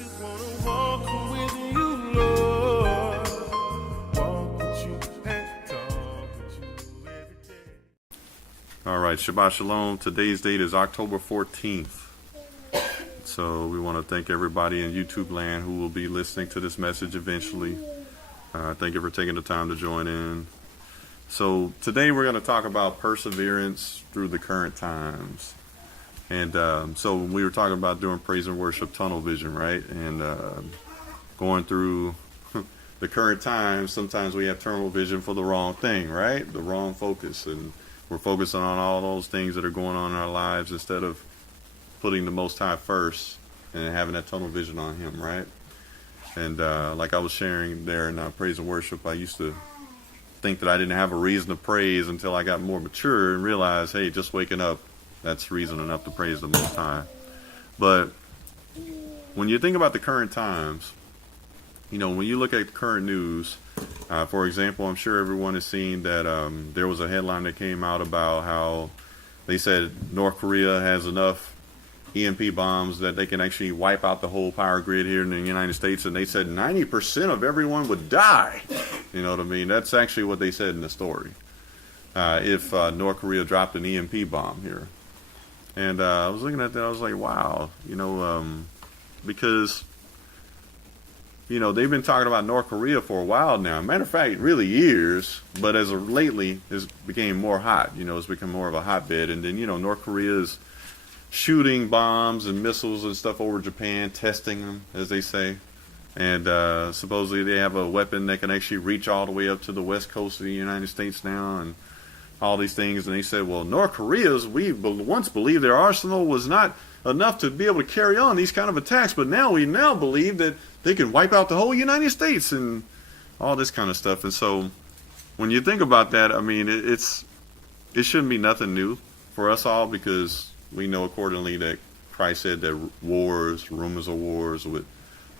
just wanna walk with you, Lord. Walk with you and talk with you every day. All right, Shabbat Shalom. Today's date is October 14th. So we want to thank everybody in YouTube land who will be listening to this message eventually. Thank you for taking the time to join in. So today we're going to talk about perseverance through the current times. And so we were talking about doing praise and worship tunnel vision, right? And going through the current times, sometimes we have tunnel vision for the wrong thing, right? The wrong focus. And we're focusing on all those things that are going on in our lives instead of putting the Most High first and having that tunnel vision on Him, right? And like I was sharing there in praise and worship, I used to think that I didn't have a reason to praise until I got more mature and realized, hey, just waking up, that's reason enough to praise the Most High. But when you think about the current times, you know, when you look at current news, for example, I'm sure everyone has seen that there was a headline that came out about how they said North Korea has enough EMP bombs that they can actually wipe out the whole power grid here in the United States, and they said 90% of everyone would die. You know what I mean? That's actually what they said in the story. If North Korea dropped an EMP bomb here. And I was looking at that, I was like, wow, you know, because, you know, they've been talking about North Korea for a while now. Matter of fact, really years, but as of lately, it's became more hot. You know, it's become more of a hotbed. And then, you know, North Korea is shooting bombs and missiles and stuff over Japan, testing them, as they say. And supposedly they have a weapon that can actually reach all the way up to the west coast of the United States now, and all these things. And they said, well, North Korea's, we once believed their arsenal was not enough to be able to carry on these kind of attacks, but now we now believe that they can wipe out the whole United States and all this kind of stuff. And so when you think about that, I mean, it shouldn't be nothing new for us all, because we know accordingly that Christ said that wars, rumors of wars, would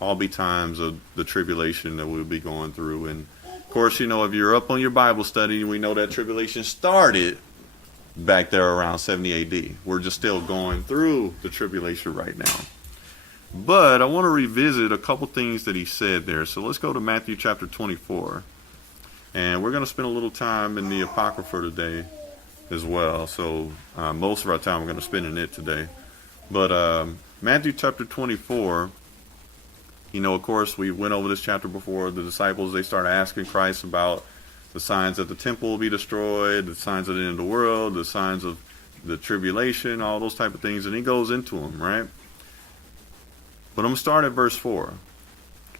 all be times of the tribulation that we'll be going through. And of course, you know, if you're up on your Bible study, we know that tribulation started back there around 70 AD. We're just still going through the tribulation right now. But I want to revisit a couple things that he said there. So let's go to Matthew chapter 24. And we're going to spend a little time in the Apocrypha today as well. So most of our time we're going to spend in it today. But Matthew chapter 24, you know, of course, we went over this chapter before. The disciples, they started asking Christ about the signs that the temple will be destroyed, the signs of the end of the world, the signs of the tribulation, all those type of things. And he goes into them, right? But I'm going to start at verse 4.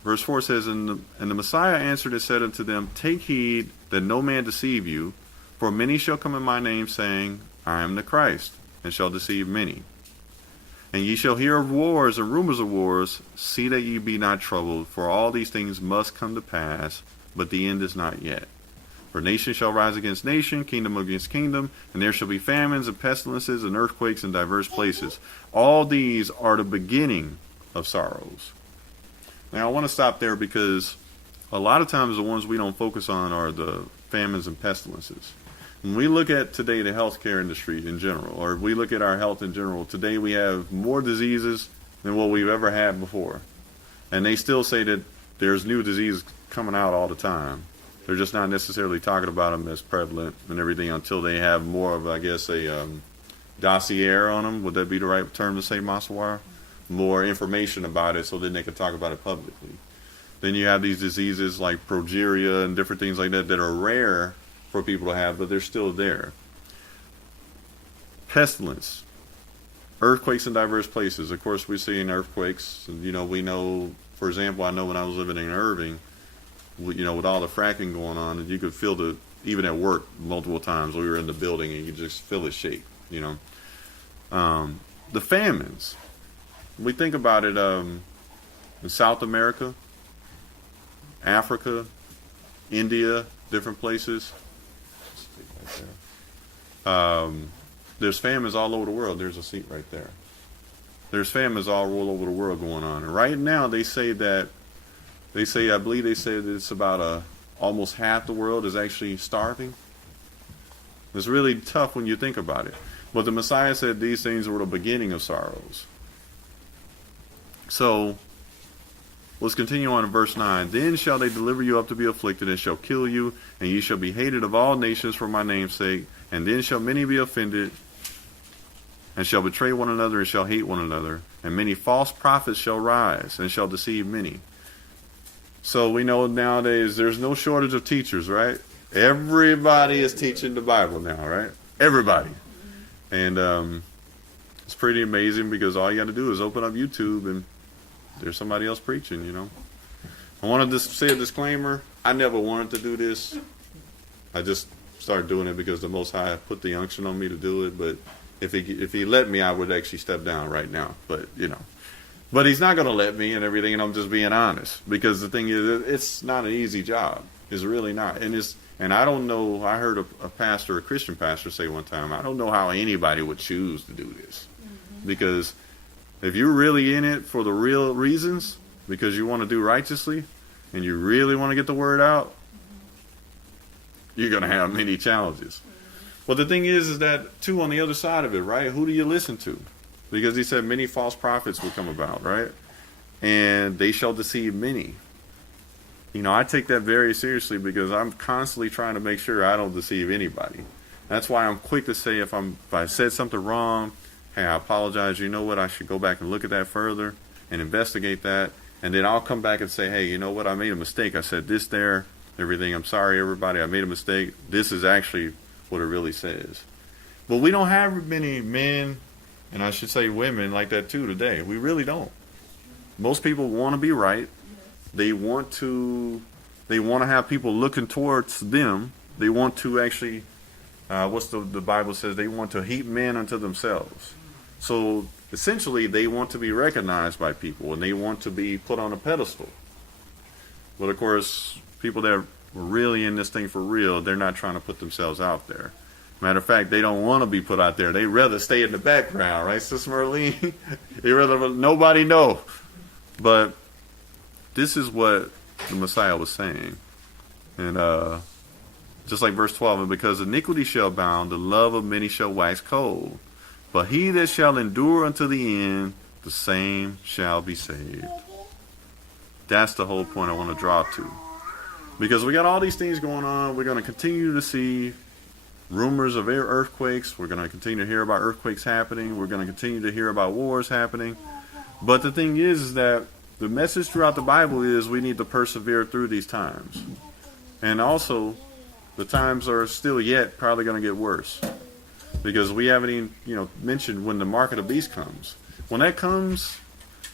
Verse 4 says, And the Messiah answered and said unto them, Take heed that no man deceive you, for many shall come in my name, saying, I am the Christ, and shall deceive many. And ye shall hear of wars and rumors of wars. See that ye be not troubled, for all these things must come to pass, but the end is not yet. For nation shall rise against nation, kingdom against kingdom, and there shall be famines and pestilences and earthquakes in diverse places. All these are the beginning of sorrows. Now I want to stop there, because a lot of times the ones we don't focus on are the famines and pestilences. When we look at today the healthcare industry in general, or we look at our health in general, today we have more diseases than what we've ever had before. And they still say that there's new diseases coming out all the time. They're just not necessarily talking about them as prevalent and everything until they have more of, I guess, a dossier on them. Would that be the right term to say, Masawar? More information about it, so then they can talk about it publicly. Then you have these diseases like progeria and different things like that that are rare for people to have, but they're still there. Pestilence, earthquakes in diverse places. Of course, we're seeing earthquakes. You know, we know, for example, I know when I was living in Irving, you know, with all the fracking going on, you could feel even at work multiple times. We were in the building and you could just feel it shake. You know, the famines. We think about it in South America, Africa, India, different places. There's famines all over the world. There's a seat right there. There's famines all over the world going on. And right now I believe they say that it's about almost half the world is actually starving. It's really tough when you think about it. But the Messiah said these things were the beginning of sorrows. So Let's continue on in verse 9. Then shall they deliver you up to be afflicted, and shall kill you, and ye shall be hated of all nations for my name's sake. And then shall many be offended, and shall betray one another, and shall hate one another. And many false prophets shall rise, and shall deceive many. So we know nowadays there's no shortage of teachers, right? Everybody is teaching the Bible now, right? Everybody. And it's pretty amazing because all you got to do is open up YouTube and there's somebody else preaching, you know. I wanted to say a disclaimer. I never wanted to do this. I just started doing it because the Most High put the unction on me to do it. But if he let me, I would actually step down right now. But, you know. But he's not going to let me and everything, and I'm just being honest. Because the thing is, it's not an easy job. It's really not. And I don't know, I heard a pastor, a Christian pastor say one time, I don't know how anybody would choose to do this. Because if you're really in it for the real reasons, because you want to do righteously, and you really want to get the word out, you're going to have many challenges. But the thing is that, too, on the other side of it, right, who do you listen to? Because he said many false prophets will come about, right? And they shall deceive many. You know, I take that very seriously because I'm constantly trying to make sure I don't deceive anybody. That's why I'm quick to say if I said something wrong, hey, I apologize. You know what? I should go back and look at that further and investigate that. And then I'll come back and say, hey, you know what? I made a mistake. I said this there, everything. I'm sorry, everybody. I made a mistake. This is actually what it really says. But we don't have many men, and I should say women, like that too today. We really don't. Most people want to be right. They want to have people looking towards them. They want to actually, what's the Bible says, they want to heap men unto themselves. So essentially they want to be recognized by people and they want to be put on a pedestal. But of course, people that are really in this thing for real, they're not trying to put themselves out there. Matter of fact, they don't want to be put out there. They rather stay in the background, right, Sis Merlene? They rather nobody know. But this is what the Messiah was saying. And just like verse 12, and because iniquity shall abound, the love of many shall wax cold. But he that shall endure unto the end, the same shall be saved. That's the whole point I want to draw to. Because we got all these things going on. We're going to continue to see rumors of earthquakes. We're going to continue to hear about earthquakes happening. We're going to continue to hear about wars happening. But the thing is that the message throughout the Bible is we need to persevere through these times. And also, the times are still yet probably going to get worse. Because we haven't even, mentioned when the mark of the beast comes. When that comes,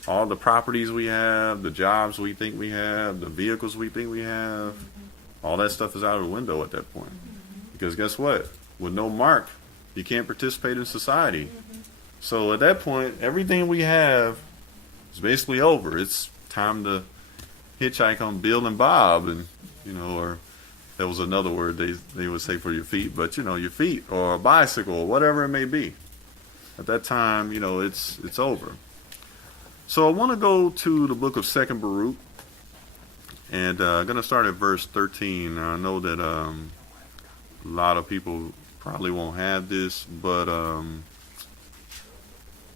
all the properties we have, the jobs we think we have, the vehicles we think we have, all that stuff is out of the window at that point. Because guess what? With no mark, you can't participate in society. So at that point, everything we have is basically over. It's time to hitchhike on Bill and Bob, and or that was another word they would say for your feet, but your feet or a bicycle or whatever it may be. At that time, it's over. So I want to go to the book of 2nd Baruch, and I'm going to start at verse 13. Now, I know that a lot of people probably won't have this, but I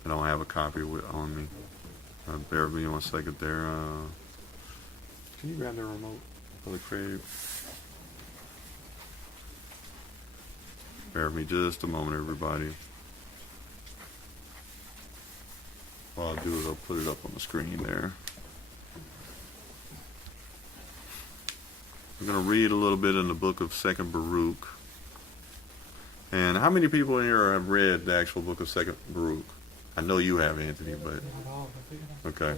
don't have a copy on me. Bear with me 1 second there. Can you grab the remote, Brother Craig? Bear with me just a moment, everybody. What I'll do is I'll put it up on the screen there. I'm going to read a little bit in the book of 2nd Baruch. And how many people in here have read the actual book of 2nd Baruch? I know you have, Anthony, but... Okay.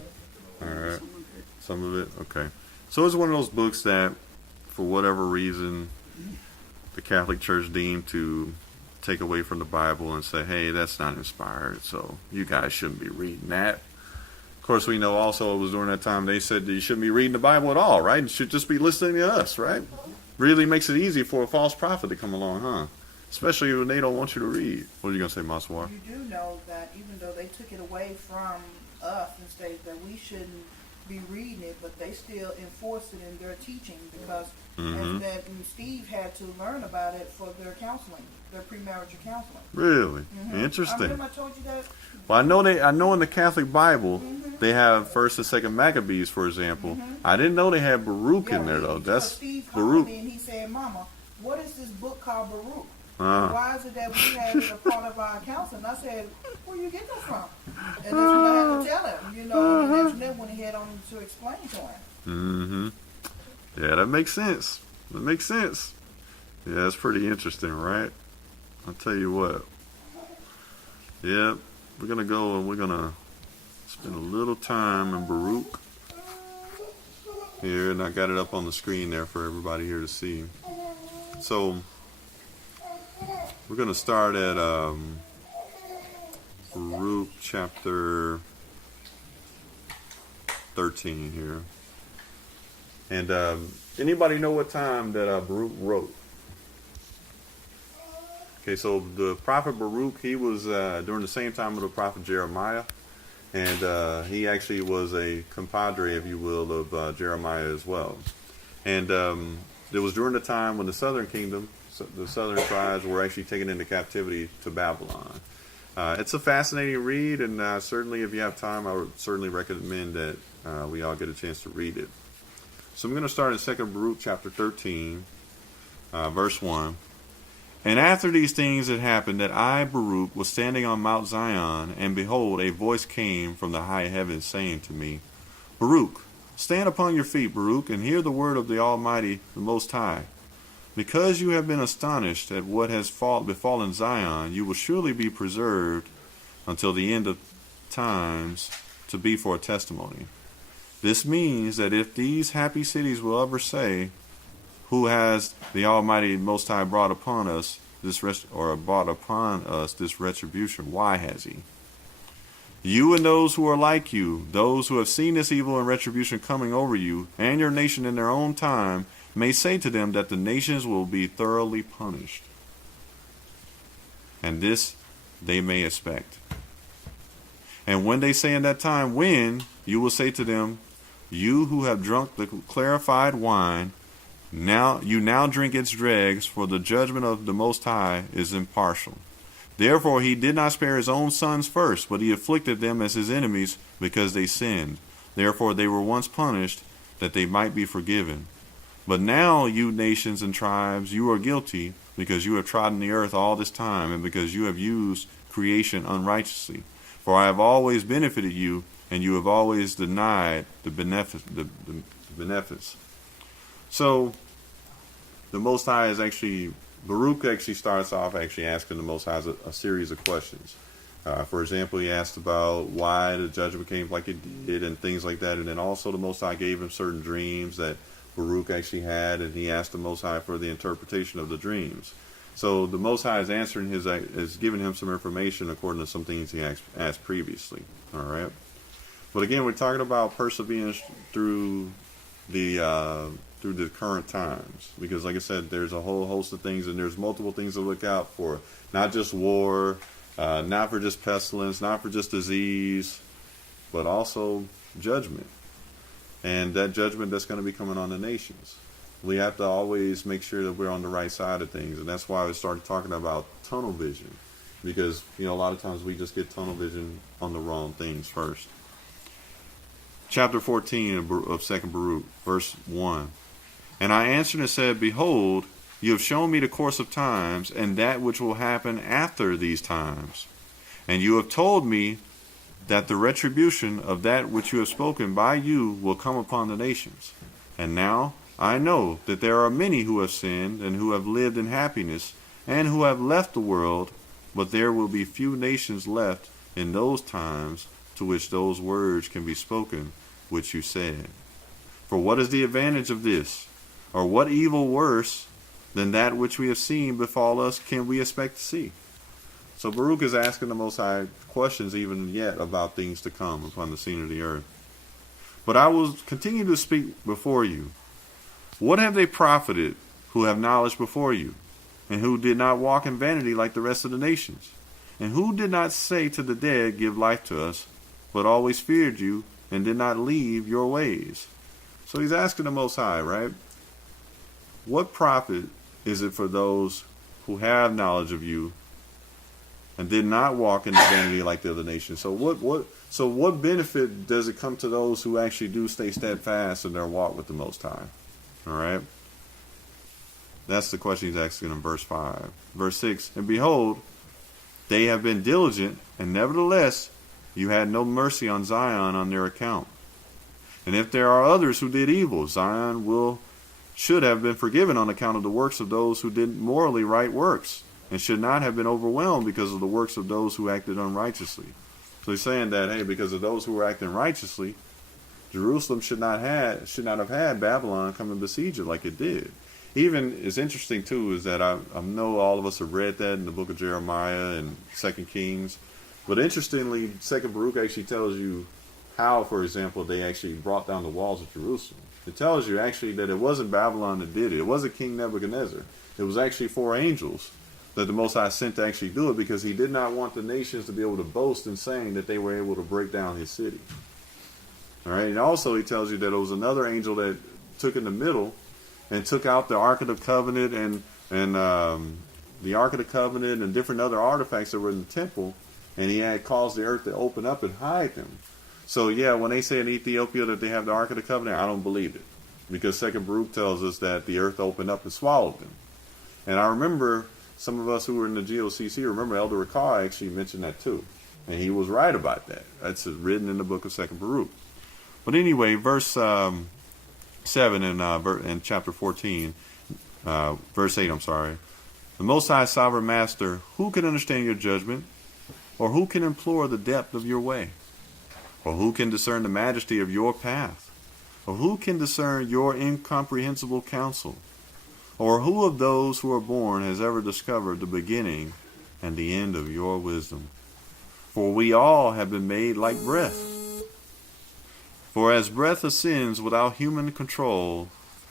All right. Some of it? Okay. So it's one of those books that, for whatever reason, the Catholic Church deemed to take away from the Bible and say, hey, that's not inspired, so you guys shouldn't be reading that. Of course, we know also it was during that time they said that you shouldn't be reading the Bible at all, right? You should just be listening to us, right? Really makes it easy for a false prophet to come along, huh? Especially when they don't want you to read. What are you going to say, Maswar? You do know that even though they took it away from us and stated that we shouldn't be reading it, but they still enforce it in their teaching because Mm-hmm. and Steve had to learn about it for their counseling, their premarital counseling. Really? I Interesting. remember I told you that. Well, I know in the Catholic Bible they have First and Second Maccabees, for example. I didn't know they had Baruch in there though. That's Steve called Baruch. me and he said, "Mama, what is this book called Baruch? Uh-huh. Why is it that we have it a part of our counseling?" I said, "Where you get that from?" And that's when I had to tell him, and that's when he had on to explain to him. Mm-hmm. Yeah, that makes sense. That makes sense. Yeah, it's pretty interesting, right? I'll tell you what. Yeah, we're gonna go and we're gonna spend a little time in Baruch here, and I got it up on the screen there for everybody here to see. So we're gonna start at Baruch chapter 13 here. And anybody know what time that Baruch wrote? Okay, so the prophet Baruch, he was during the same time of the prophet Jeremiah, and he actually was a compadre, if you will, of Jeremiah as well. And it was during the time when the southern kingdom, the southern tribes, were actually taken into captivity to Babylon. It's a fascinating read, and certainly if you have time, I would certainly recommend that we all get a chance to read it. So I'm going to start in 2 Baruch chapter 13, verse 1. And after these things had happened, that I, Baruch, was standing on Mount Zion, and behold, a voice came from the high heavens, saying to me, Baruch, stand upon your feet, Baruch, and hear the word of the Almighty, the Most High. Because you have been astonished at what has befallen Zion, you will surely be preserved until the end of times, to be for a testimony. This means that if these happy cities will ever say, who has the Almighty Most High brought upon us this retribution? Why has he? You and those who are like you, those who have seen this evil and retribution coming over you and your nation in their own time, may say to them that the nations will be thoroughly punished. And this they may expect. And when they say in that time, when, you will say to them, you who have drunk the clarified wine, now drink its dregs, for the judgment of the Most High is impartial. Therefore he did not spare his own sons first, but he afflicted them as his enemies because they sinned. Therefore they were once punished, that they might be forgiven. But now, you nations and tribes, you are guilty, because you have trodden the earth all this time, and because you have used creation unrighteously. For I have always benefited you, and you have always denied the benefice. So, the Most High is actually, Baruch actually starts off actually asking the Most High a series of questions. For example, he asked about why the judgment came like it did and things like that. And then also the Most High gave him certain dreams that Baruch actually had, and he asked the Most High for the interpretation of the dreams. So the Most High is answering is giving him some information according to some things he asked previously. All right. But again, we're talking about perseverance through the current times, because like I said, there's a whole host of things, and there's multiple things to look out for. Not just war, not for just pestilence, not for just disease, but also judgment. And that judgment that's going to be coming on the nations. We have to always make sure that we're on the right side of things. And that's why we started talking about tunnel vision. Because, a lot of times we just get tunnel vision on the wrong things first. Chapter 14 of 2 Baruch, verse 1. And I answered and said, Behold, you have shown me the course of times, and that which will happen after these times. And you have told me that the retribution of that which you have spoken by you will come upon the nations. And now I know that there are many who have sinned and who have lived in happiness and who have left the world, but there will be few nations left in those times to which those words can be spoken which you said. For what is the advantage of this? Or what evil worse than that which we have seen befall us can we expect to see? So Baruch is asking the Most High questions even yet about things to come upon the scene of the earth. But I will continue to speak before you. What have they profited who have knowledge before you, and who did not walk in vanity like the rest of the nations? And who did not say to the dead, give life to us, but always feared you, and did not leave your ways. So he's asking the Most High, right? What profit is it for those who have knowledge of you and did not walk in the vanity like the other nations? So what benefit does it come to those who actually do stay steadfast in their walk with the Most High? All right. That's the question he's asking in verse 5. Verse 6, and behold, they have been diligent, and nevertheless you had no mercy on Zion on their account. And if there are others who did evil, Zion should have been forgiven on account of the works of those who did morally right works, and should not have been overwhelmed because of the works of those who acted unrighteously. So he's saying that, hey, because of those who were acting righteously, Jerusalem should not have had Babylon come and besiege it like it did. Even, it's interesting too, is that I know all of us have read that in the book of Jeremiah and 2 Kings. But interestingly, 2 Baruch actually tells you how, for example, they actually brought down the walls of Jerusalem. It tells you actually that it wasn't Babylon that did it. It wasn't King Nebuchadnezzar. It was actually 4 angels that the Most High sent to actually do it, because he did not want the nations to be able to boast in saying that they were able to break down his city. All right. And also he tells you that it was another angel that took in the middle and took out the Ark of the Covenant and the Ark of the Covenant and different other artifacts that were in the temple, and he had caused the earth to open up and hide them. So yeah, when they say in Ethiopia that they have the Ark of the Covenant, I don't believe it, because 2 Baruch tells us that the earth opened up and swallowed them. And I remember some of us who were in the GOCC remember Elder Rakar actually mentioned that too, and he was right about that. That's written in the book of 2 Baruch. But anyway, verse 7 in chapter 14, verse 8, I'm sorry. The Most High Sovereign Master, who can understand your judgment? Or who can implore the depth of your way? Or who can discern the majesty of your path? Or who can discern your incomprehensible counsel? Or who of those who are born has ever discovered the beginning and the end of your wisdom? For we all have been made like breath. For as breath ascends without human control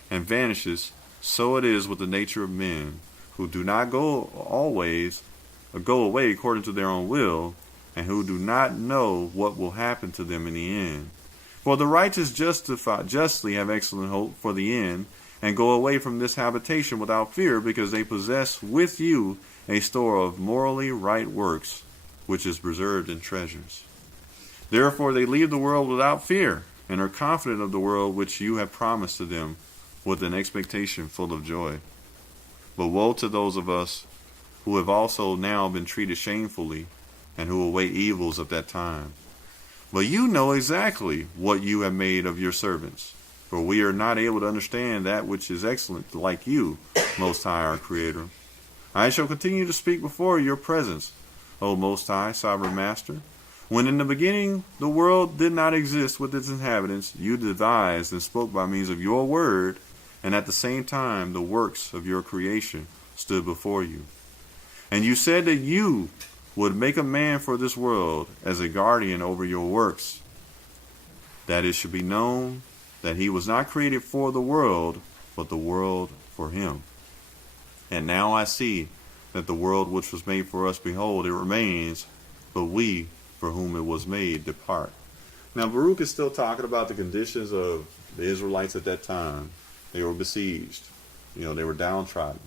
and vanishes, so it is with the nature of men, who do not go away according to their own will, and who do not know what will happen to them in the end. For the righteous justly have excellent hope for the end, and go away from this habitation without fear, because they possess with you a store of morally right works, which is preserved in treasures. Therefore they leave the world without fear, and are confident of the world which you have promised to them, with an expectation full of joy. But woe to those of us who have also now been treated shamefully, and who await evils of that time. But you know exactly what you have made of your servants, for we are not able to understand that which is excellent like you, Most High, our Creator. I shall continue to speak before your presence, O Most High, Sovereign Master. When in the beginning the world did not exist with its inhabitants, you devised and spoke by means of your word, and at the same time the works of your creation stood before you. And you said that you would make a man for this world as a guardian over your works, that it should be known that he was not created for the world, but the world for him. And now I see that the world which was made for us, behold, it remains, but we for whom it was made depart. Now Baruch is still talking about the conditions of the Israelites at that time. They were besieged. They were downtrodden.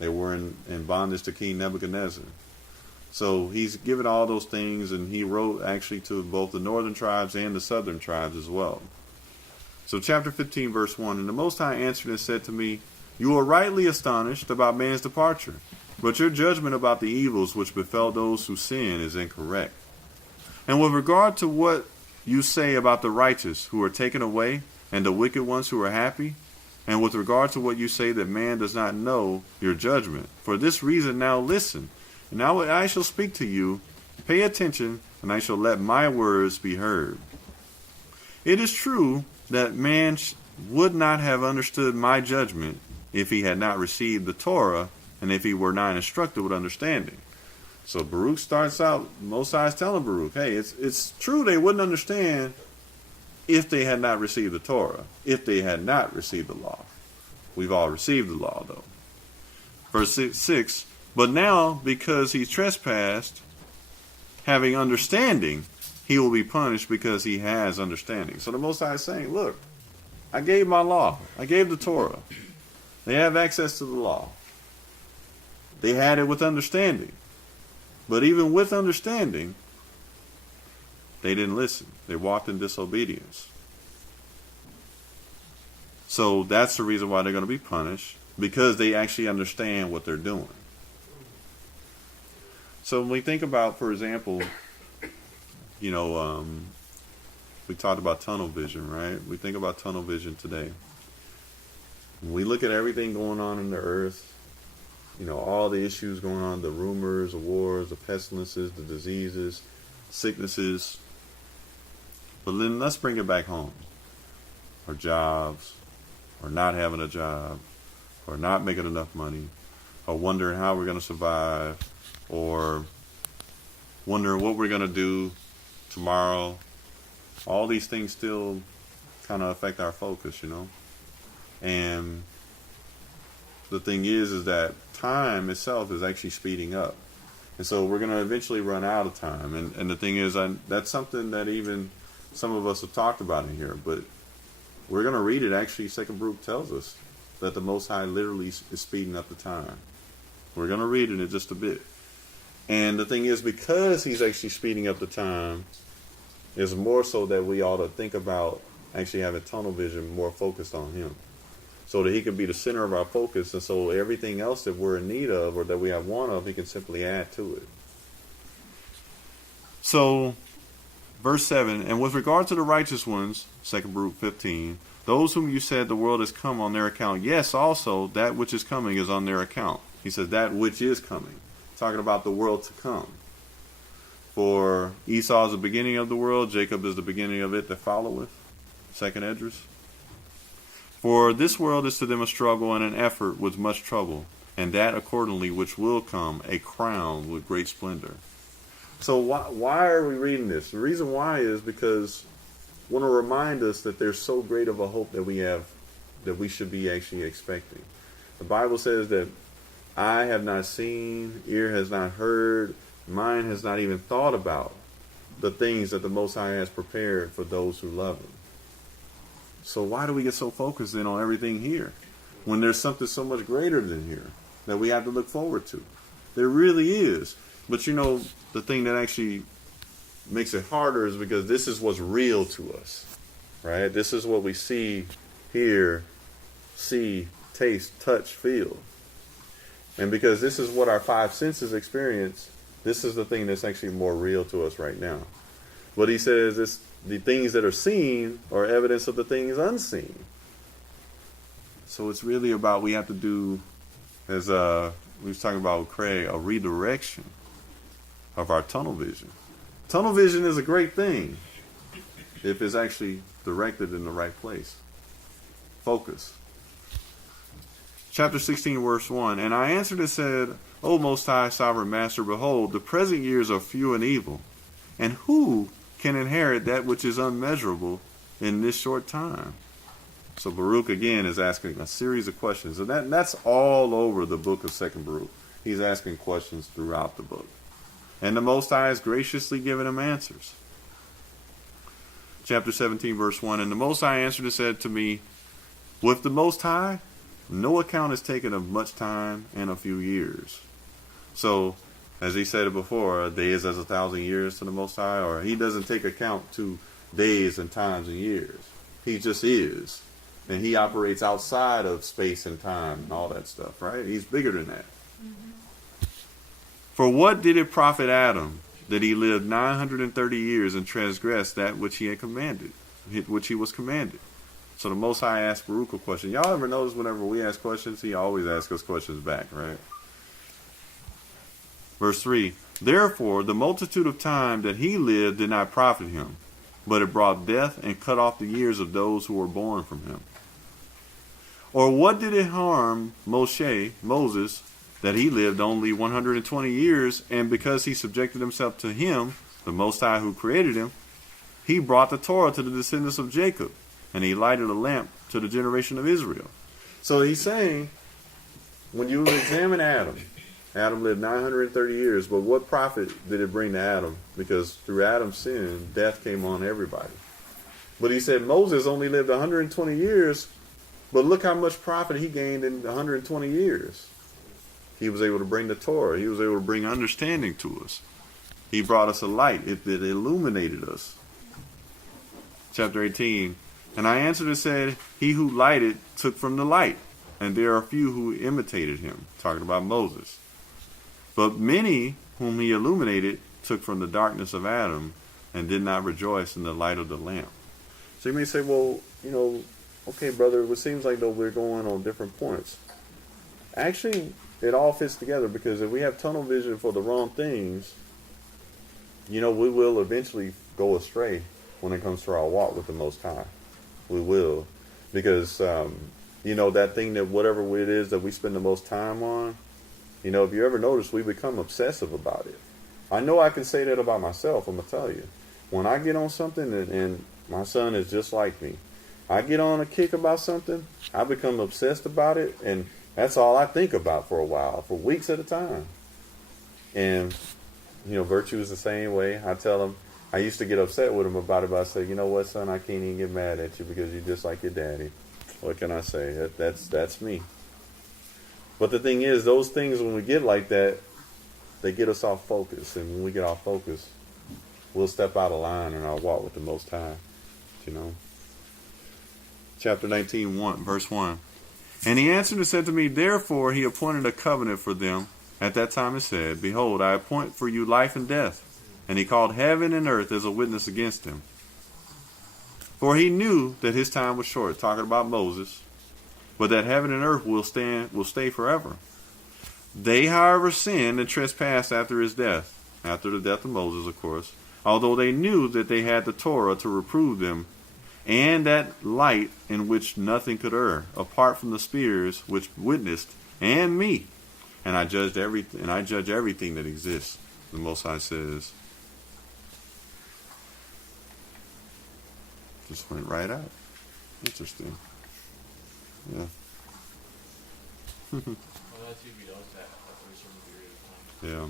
They were in bondage to King Nebuchadnezzar. So he's given all those things, and he wrote actually to both the northern tribes and the southern tribes as well. So chapter 15, verse 1, And the Most High answered and said to me, You are rightly astonished about man's departure, but your judgment about the evils which befell those who sin is incorrect. And with regard to what you say about the righteous who are taken away, and the wicked ones who are happy, and with regard to what you say that man does not know your judgment, for this reason now listen, and now I shall speak to you. Pay attention, and I shall let my words be heard. It is true that man would not have understood my judgment if he had not received the Torah, and if he were not instructed with understanding. So Baruch starts out, Most High is telling Baruch, hey, it's true they wouldn't understand if they had not received the Torah, if they had not received the law. We've all received the law, though. Verse 6, But now, because he trespassed, having understanding, he will be punished because he has understanding. So the Most High is saying, look, I gave my law. I gave the Torah. They have access to the law. They had it with understanding. But even with understanding, they didn't listen. They walked in disobedience. So that's the reason why they're going to be punished, because they actually understand what they're doing. So when we think about, for example, we talked about tunnel vision, right? We think about tunnel vision today. When we look at everything going on in the earth, all the issues going on, the rumors, the wars, the pestilences, the diseases, sicknesses. But then let's bring it back home. Our jobs, or not having a job, or not making enough money, or wondering how we're going to survive, or wondering what we're going to do tomorrow. All these things still kind of affect our focus, And the thing is that time itself is actually speeding up. And so we're going to eventually run out of time. And the thing is, that's something that even some of us have talked about in here. But we're going to read it. Actually, Second Baruch tells us that the Most High literally is speeding up the time. We're going to read it in just a bit. And the thing is, because he's actually speeding up the time, is more so that we ought to think about actually having tunnel vision more focused on him, so that he can be the center of our focus, and so everything else that we're in need of or that we have want of, he can simply add to it. So, verse 7, and with regard to the righteous ones, 2 Baruch 15, those whom you said the world has come on their account, yes, also that which is coming is on their account. He says that which is coming, talking about the world to come. For Esau is the beginning of the world, Jacob is the beginning of it that followeth. 2nd Esdras. For this world is to them a struggle and an effort with much trouble, and that accordingly which will come, a crown with great splendor. So why are we reading this? The reason why is because I want to remind us that there's so great of a hope that we have, that we should be actually expecting. The Bible says that eye have not seen, ear has not heard, mind has not even thought about the things that the Most High has prepared for those who love him. So why do we get so focused in on everything here when there's something so much greater than here that we have to look forward to? There really is. But the thing that actually makes it harder is because this is what's real to us, right? This is what we see, hear, see, taste, touch, feel. And because this is what our five senses experience, this is the thing that's actually more real to us right now. But he says the things that are seen are evidence of the things unseen. So it's really about, we have to do, as we was talking about with Craig, a redirection of our tunnel vision. Tunnel vision is a great thing if it's actually directed in the right place. Focus. Chapter 16, verse 1. And I answered and said, O Most High, Sovereign Master, behold, the present years are few and evil. And who can inherit that which is unmeasurable in this short time? So Baruch again is asking a series of questions. And that's all over the book of 2nd Baruch. He's asking questions throughout the book. And the Most High is graciously giving him answers. Chapter 17, verse 1. And the Most High answered and said to me, with the Most High, no account is taken of much time and a few years. So, as he said it before, a day is as 1,000 years to the Most High, or he doesn't take account to days and times and years. He just is. And he operates outside of space and time and all that stuff, right? He's bigger than that. Mm-hmm. For what did it profit Adam that he lived 930 years and transgressed that which he had commanded, which he was commanded? So the Most High asked Baruch a question. Y'all ever notice whenever we ask questions, he always asks us questions back, right? Verse 3, therefore the multitude of time that he lived did not profit him, but it brought death and cut off the years of those who were born from him. Or what did it harm Moses, that he lived only 120 years, and because he subjected himself to him, the Most High who created him, he brought the Torah to the descendants of Jacob, and he lighted a lamp to the generation of Israel. So he's saying, when you examine Adam, Adam lived 930 years, but what profit did it bring to Adam? Because through Adam's sin, death came on everybody. But he said Moses only lived 120 years, but look how much profit he gained in 120 years. He was able to bring the Torah. He was able to bring understanding to us. He brought us a light. It illuminated us. Chapter 18. And I answered and said, he who lighted took from the light, and there are few who imitated him. Talking about Moses. But many whom he illuminated took from the darkness of Adam and did not rejoice in the light of the lamp. So you may say, well, okay, brother, it seems like though we're going on different points. Actually, it all fits together, because if we have tunnel vision for the wrong things, we will eventually go astray when it comes to our walk with the Most High. We will. Because, that thing that whatever it is that we spend the most time on, if you ever notice, we become obsessive about it. I know I can say that about myself, I'm going to tell you. When I get on something, and my son is just like me, I get on a kick about something, I become obsessed about it, and that's all I think about for a while, for weeks at a time. And, Virtue is the same way. I tell him, I used to get upset with him about it, but I say, you know what, son, I can't even get mad at you because you're just like your daddy. What can I say? That's me. But the thing is, those things, when we get like that, they get us off focus. And when we get off focus, we'll step out of line in our walk with the Most High. Chapter 19, verse 1. And he answered and said to me, therefore he appointed a covenant for them. At that time it said, behold, I appoint for you life and death. And he called heaven and earth as a witness against him. For he knew that his time was short, talking about Moses, but that heaven and earth will stay forever. They, however, sinned and trespassed after his death, after the death of Moses, of course, although they knew that they had the Torah to reprove them, and that light in which nothing could err, apart from the spirits which witnessed, and me. And I judge everything that exists, the Most High says. Just went right out. Interesting. Yeah. Yeah.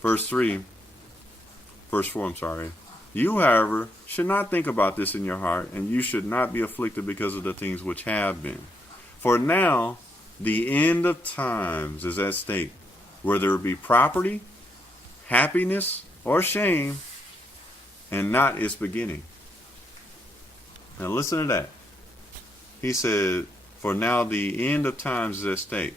Verse 4, I'm sorry. You, however, should not think about this in your heart, and you should not be afflicted because of the things which have been. For now, the end of times is at stake, whether it be property, happiness, or shame, and not its beginning. Now listen to that. He said, for now the end of times is at stake.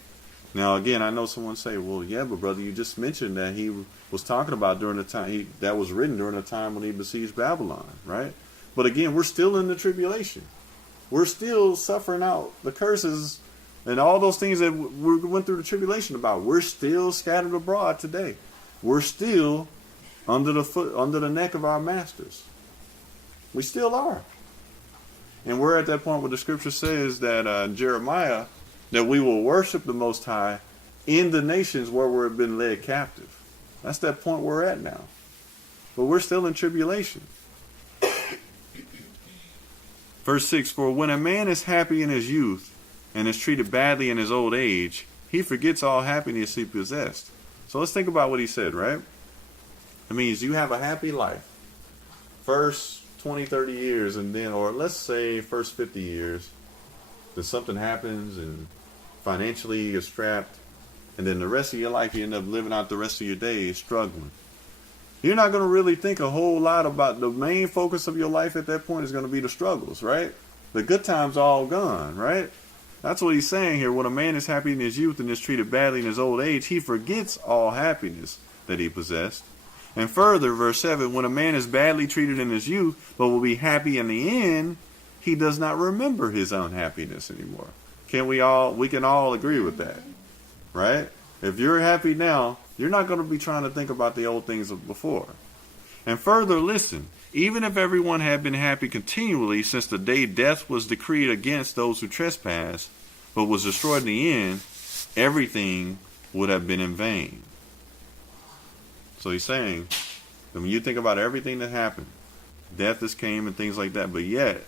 Now again, I know someone say, well, yeah, but brother, you just mentioned that he was talking about during the time, that was written during the time when he besieged Babylon, right? But again, we're still in the tribulation. We're still suffering out the curses and all those things that we went through the tribulation about. We're still scattered abroad today. We're still under the neck of our masters. We still are. And we're at that point where the scripture says that in Jeremiah, that we will worship the Most High in the nations where we've been led captive. That's that point we're at now. But we're still in tribulation. Verse 6, for when a man is happy in his youth and is treated badly in his old age, he forgets all happiness he possessed. So let's think about what he said, right? It means you have a happy life. First 20, 30 years, and then, or let's say first 50 years, then something happens and financially you're strapped, and then the rest of your life you end up living out the rest of your days struggling. You're not going to really think a whole lot about the main focus of your life at that point is going to be the struggles, right? The good times are all gone, right? That's what he's saying here. When a man is happy in his youth and is treated badly in his old age, he forgets all happiness that he possessed. And further, verse 7, when a man is badly treated in his youth, but will be happy in the end, he does not remember his unhappiness anymore. We can all agree with that, right? If you're happy now, you're not going to be trying to think about the old things of before. And further, listen, even if everyone had been happy continually since the day death was decreed against those who trespass, but was destroyed in the end, everything would have been in vain. So he's saying that when you think about everything that happened, death has came and things like that, but yet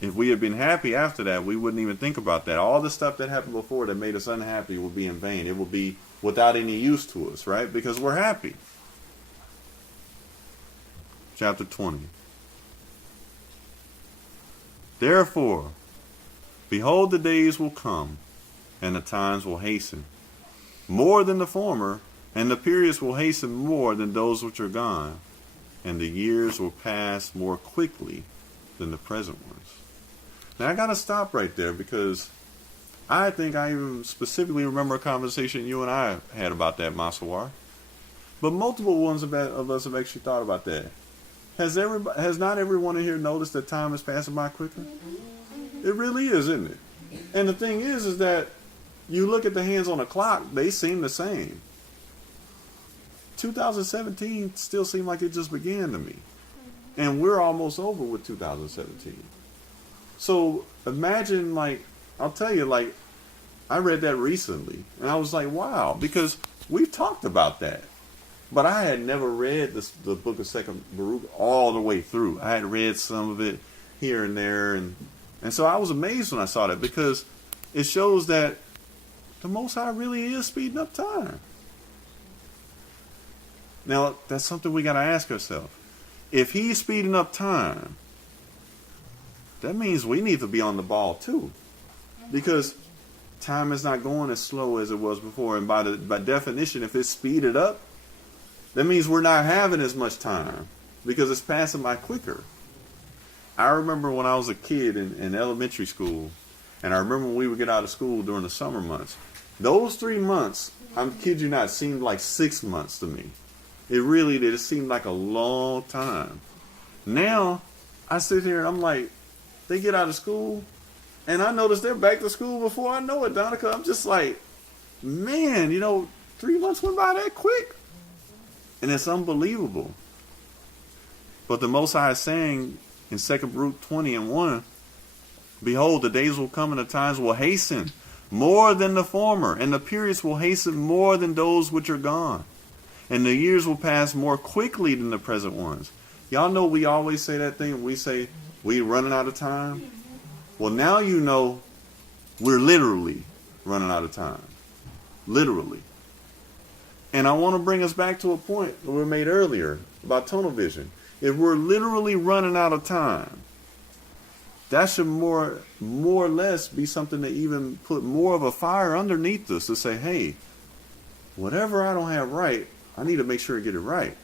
if we had been happy after that, we wouldn't even think about that. All the stuff that happened before that made us unhappy would be in vain. It would be without any use to us, right? Because we're happy. Chapter 20. Therefore, behold, the days will come, and the times will hasten, more than the former, and the periods will hasten more than those which are gone, and the years will pass more quickly than the present ones. Now I gotta stop right there, because I think I even specifically remember a conversation you and I had about that, Masawar. But multiple ones of us have actually thought about that. Has not everyone in here noticed that time is passing by quicker? It really is, isn't it? And the thing is that you look at the hands on the clock, they seem the same. 2017 still seemed like it just began to me. And we're almost over with 2017. So imagine, like, I'll tell you, like, I read that recently, and I was like, wow, because we've talked about that. But I had never read the book of Second Baruch all the way through. I had read some of it here and there, and so I was amazed when I saw that, because it shows that the Most High really is speeding up time. Now, that's something we got to ask ourselves. If he's speeding up time, that means we need to be on the ball too, because time is not going as slow as it was before, and by definition, if it's speeded up, that means we're not having as much time, because it's passing by quicker. I remember when I was a kid in elementary school, and I remember when we would get out of school during the summer months. Those 3 months, I'm kid you not, seemed like 6 months to me. It really did. It seemed like a long time. Now, I sit here and I'm like, they get out of school, and I notice they're back to school before I know it, Donica. I'm just like, man, 3 months went by that quick. And it's unbelievable. But the Most High is saying in 2 Baruch 20:1, behold, the days will come and the times will hasten more than the former, and the periods will hasten more than those which are gone. And the years will pass more quickly than the present ones. Y'all know we always say that thing. We say we running out of time. Well, now you know we're literally running out of time. Literally. And I want to bring us back to a point that we made earlier about tunnel vision. If we're literally running out of time, that should more or less be something to even put more of a fire underneath us to say, hey, whatever I don't have right, I need to make sure I get it right.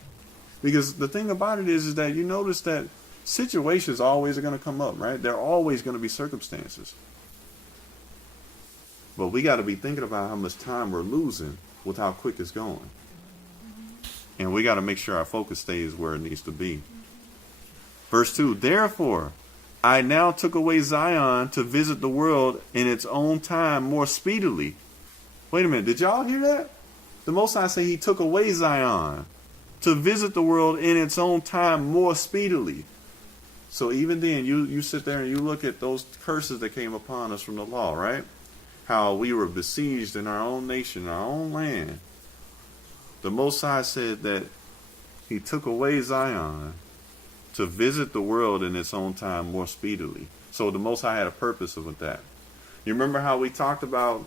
Because the thing about it is that you notice that situations always are going to come up, right? There are always going to be circumstances. But we got to be thinking about how much time we're losing with how quick it's going. And we got to make sure our focus stays where it needs to be. Verse 2, therefore, I now took away Zion to visit the world in its own time more speedily. Wait a minute, did y'all hear that? The Most High say he took away Zion to visit the world in its own time more speedily. So even then, you sit there and you look at those curses that came upon us from the law, right? How we were besieged in our own nation, our own land. The Most High said that he took away Zion to visit the world in its own time more speedily. So the Most High had a purpose with that. You remember how we talked about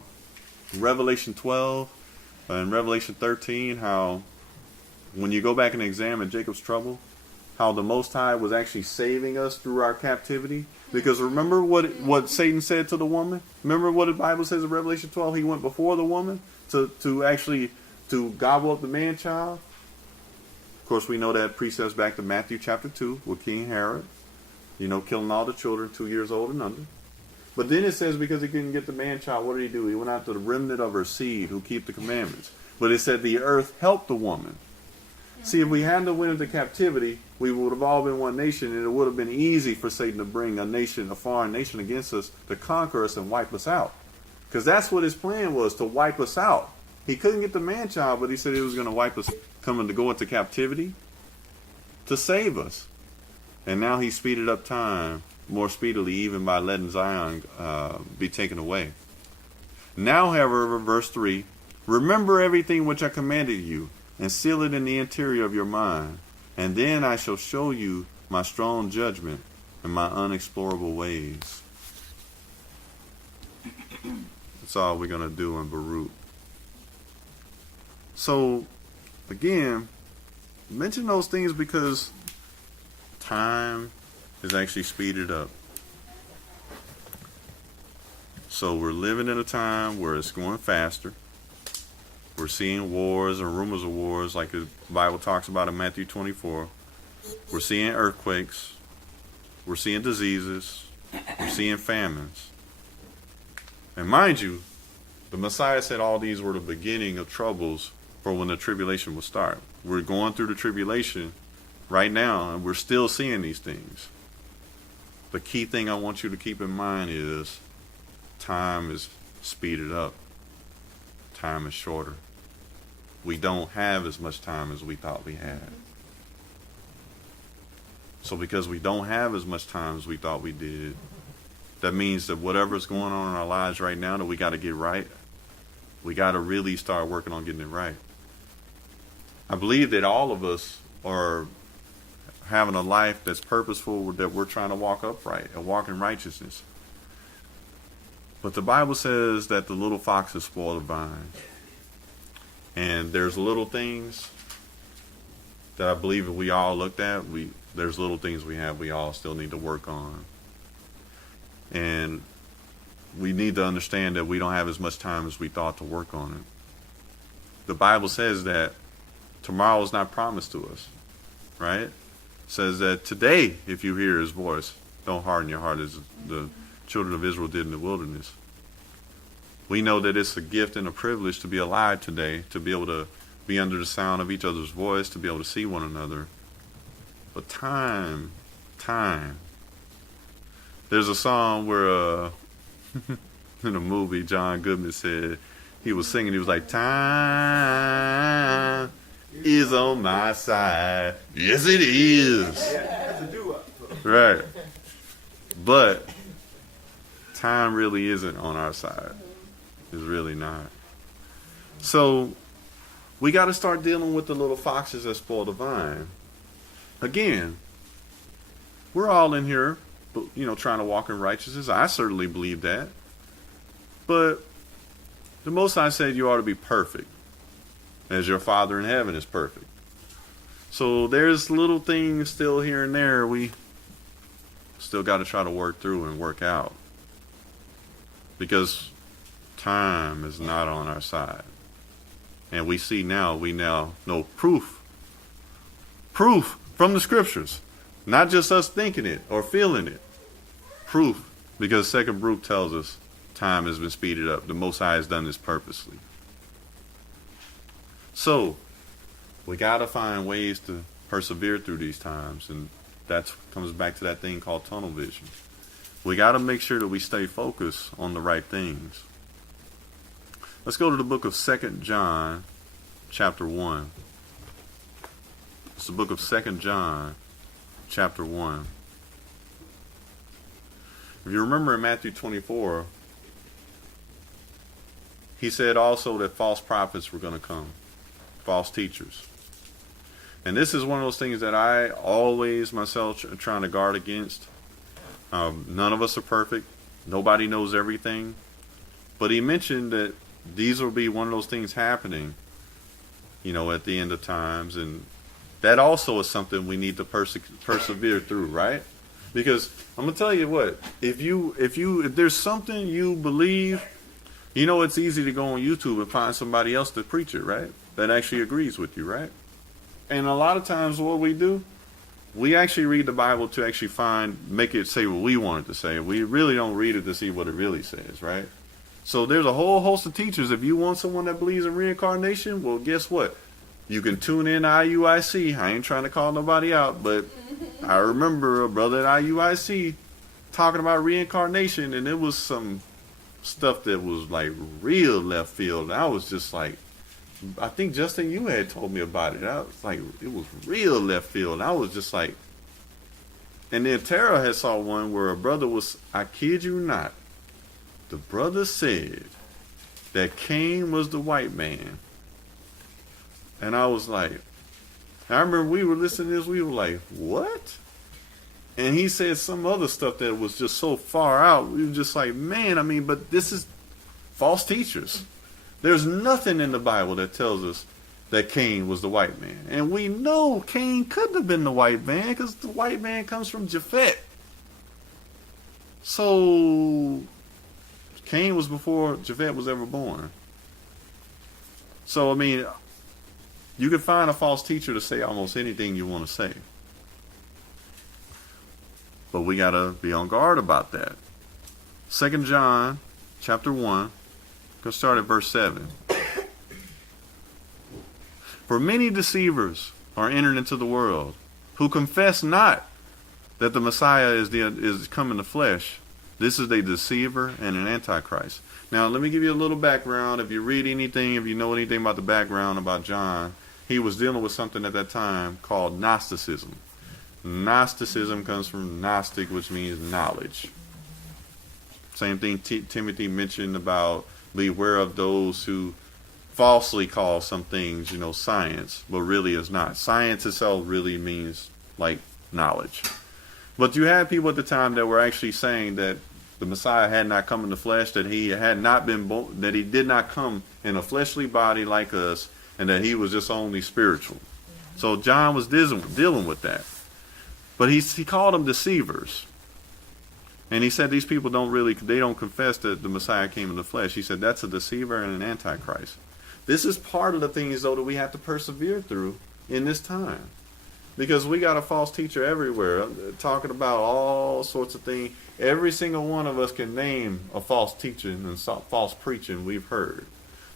Revelation 12 and Revelation 13, how when you go back and examine Jacob's trouble, how the Most High was actually saving us through our captivity? Because remember what Satan said to the woman? Remember what the Bible says in Revelation 12? He went before the woman to gobble up the man-child. Of course, we know that precepts back to Matthew chapter 2 with King Herod, killing all the children 2 years old and under. But then it says because he couldn't get the man-child, what did he do? He went after the remnant of her seed who keep the commandments. But it said the earth helped the woman. See, if we hadn't went into captivity, we would have all been one nation, and it would have been easy for Satan to bring a foreign nation against us to conquer us and wipe us out. Because that's what his plan was, to wipe us out. He couldn't get the man-child, but he said he was going to wipe us, coming to go into captivity to save us. And now he speeded up time more speedily, even by letting Zion be taken away. Now, however, verse 3, remember everything which I commanded you, and seal it in the interior of your mind. And then I shall show you my strong judgment and my unexplorable ways. That's all we're going to do in Baruch. So, again, mention those things because time is actually speeded up. So we're living in a time where it's going faster. We're seeing wars and rumors of wars like the Bible talks about in Matthew 24. We're seeing earthquakes. We're seeing diseases. We're seeing famines. And mind you, the Messiah said all these were the beginning of troubles for when the tribulation will start. We're going through the tribulation right now, and we're still seeing these things. The key thing I want you to keep in mind is time is speeded up. Time is shorter. We don't have as much time as we thought we had. So because we don't have as much time as we thought we did, that means that whatever's going on in our lives right now that we got to get right, we got to really start working on getting it right. I believe that all of us are having a life that's purposeful, that we're trying to walk upright and walk in righteousness. But the Bible says that the little foxes spoil the vine. And there's little things that I believe if we all looked at, there's little things we all still need to work on. And we need to understand that we don't have as much time as we thought to work on it. The Bible says that tomorrow is not promised to us, right? It says that today, if you hear his voice, don't harden your heart as the children of Israel did in the wilderness. We know that it's a gift and a privilege to be alive today, to be able to be under the sound of each other's voice, to be able to see one another. But time. There's a song where in a movie, John Goodman said, he was singing, he was like, time is on my side. Yes, it is. That's a do-up. Right. But time really isn't on our side. It's really not. So we got to start dealing with the little foxes that spoil the vine. Again, we're all in here, trying to walk in righteousness. I certainly believe that. But the Most High said you ought to be perfect, as your Father in heaven is perfect. So there's little things still here and there we still got to try to work through and work out. Because time is not on our side. And we now know proof from the scriptures. Not just us thinking it or feeling it. Proof. Because 2nd Baruch tells us time has been speeded up. The Most High has done this purposely. So, we got to find ways to persevere through these times. And that comes back to that thing called tunnel vision. We got to make sure that we stay focused on the right things. Let's go to the book of 2 John, chapter 1. It's the book of 2 John, chapter 1. If you remember in Matthew 24, he said also that false prophets were going to come, false teachers. And this is one of those things that I always myself are trying to guard against. None of us are perfect. Nobody knows everything. But he mentioned that these will be one of those things happening, at the end of times. And that also is something we need to persevere through, right? Because I'm gonna tell you what, if there's something you believe, it's easy to go on YouTube and find somebody else to preach it, right? That actually agrees with you, right? And a lot of times what we do, we actually read the Bible to actually make it say what we want it to say. We really don't read it to see what it really says, right? So there's a whole host of teachers. If you want someone that believes in reincarnation, well, guess what? You can tune in to IUIC. I ain't trying to call nobody out, but I remember a brother at IUIC talking about reincarnation, and it was some stuff that was like real left field. And I was just like, I think Justin, you had told me about it. I was like, it was real left field. And I was just like, and then Tara had saw one where a brother was, I kid you not, the brother said that Cain was the white man. And I was like, I remember we were listening to this, we were like, what? And he said some other stuff that was just so far out. We were just like, man, I mean, but this is false teachers. There's nothing in the Bible that tells us that Cain was the white man. And we know Cain couldn't have been the white man because the white man comes from Japhet. So Cain was before Japhet was ever born. So, I mean, you can find a false teacher to say almost anything you want to say. But we got to be on guard about that. 2 John chapter 1, go start at verse 7. For many deceivers are entered into the world, who confess not that the Messiah is come in the flesh. This is a deceiver and an antichrist. Now, let me give you a little background. If you read anything, if you know anything about the background about John, he was dealing with something at that time called Gnosticism. Gnosticism comes from Gnostic, which means knowledge. Same thing Timothy mentioned about beware of those who falsely call some things, science, but really is not. Science itself really means like knowledge. But you had people at the time that were actually saying that the Messiah had not come in the flesh, that he had not been born, that he did not come in a fleshly body like us, and that he was just only spiritual. So John was dealing with that. But he called them deceivers. And he said these people they don't confess that the Messiah came in the flesh. He said that's a deceiver and an antichrist. This is part of the things, though, that we have to persevere through in this time. Because we got a false teacher everywhere talking about all sorts of things. Every single one of us can name a false teaching and false preaching we've heard.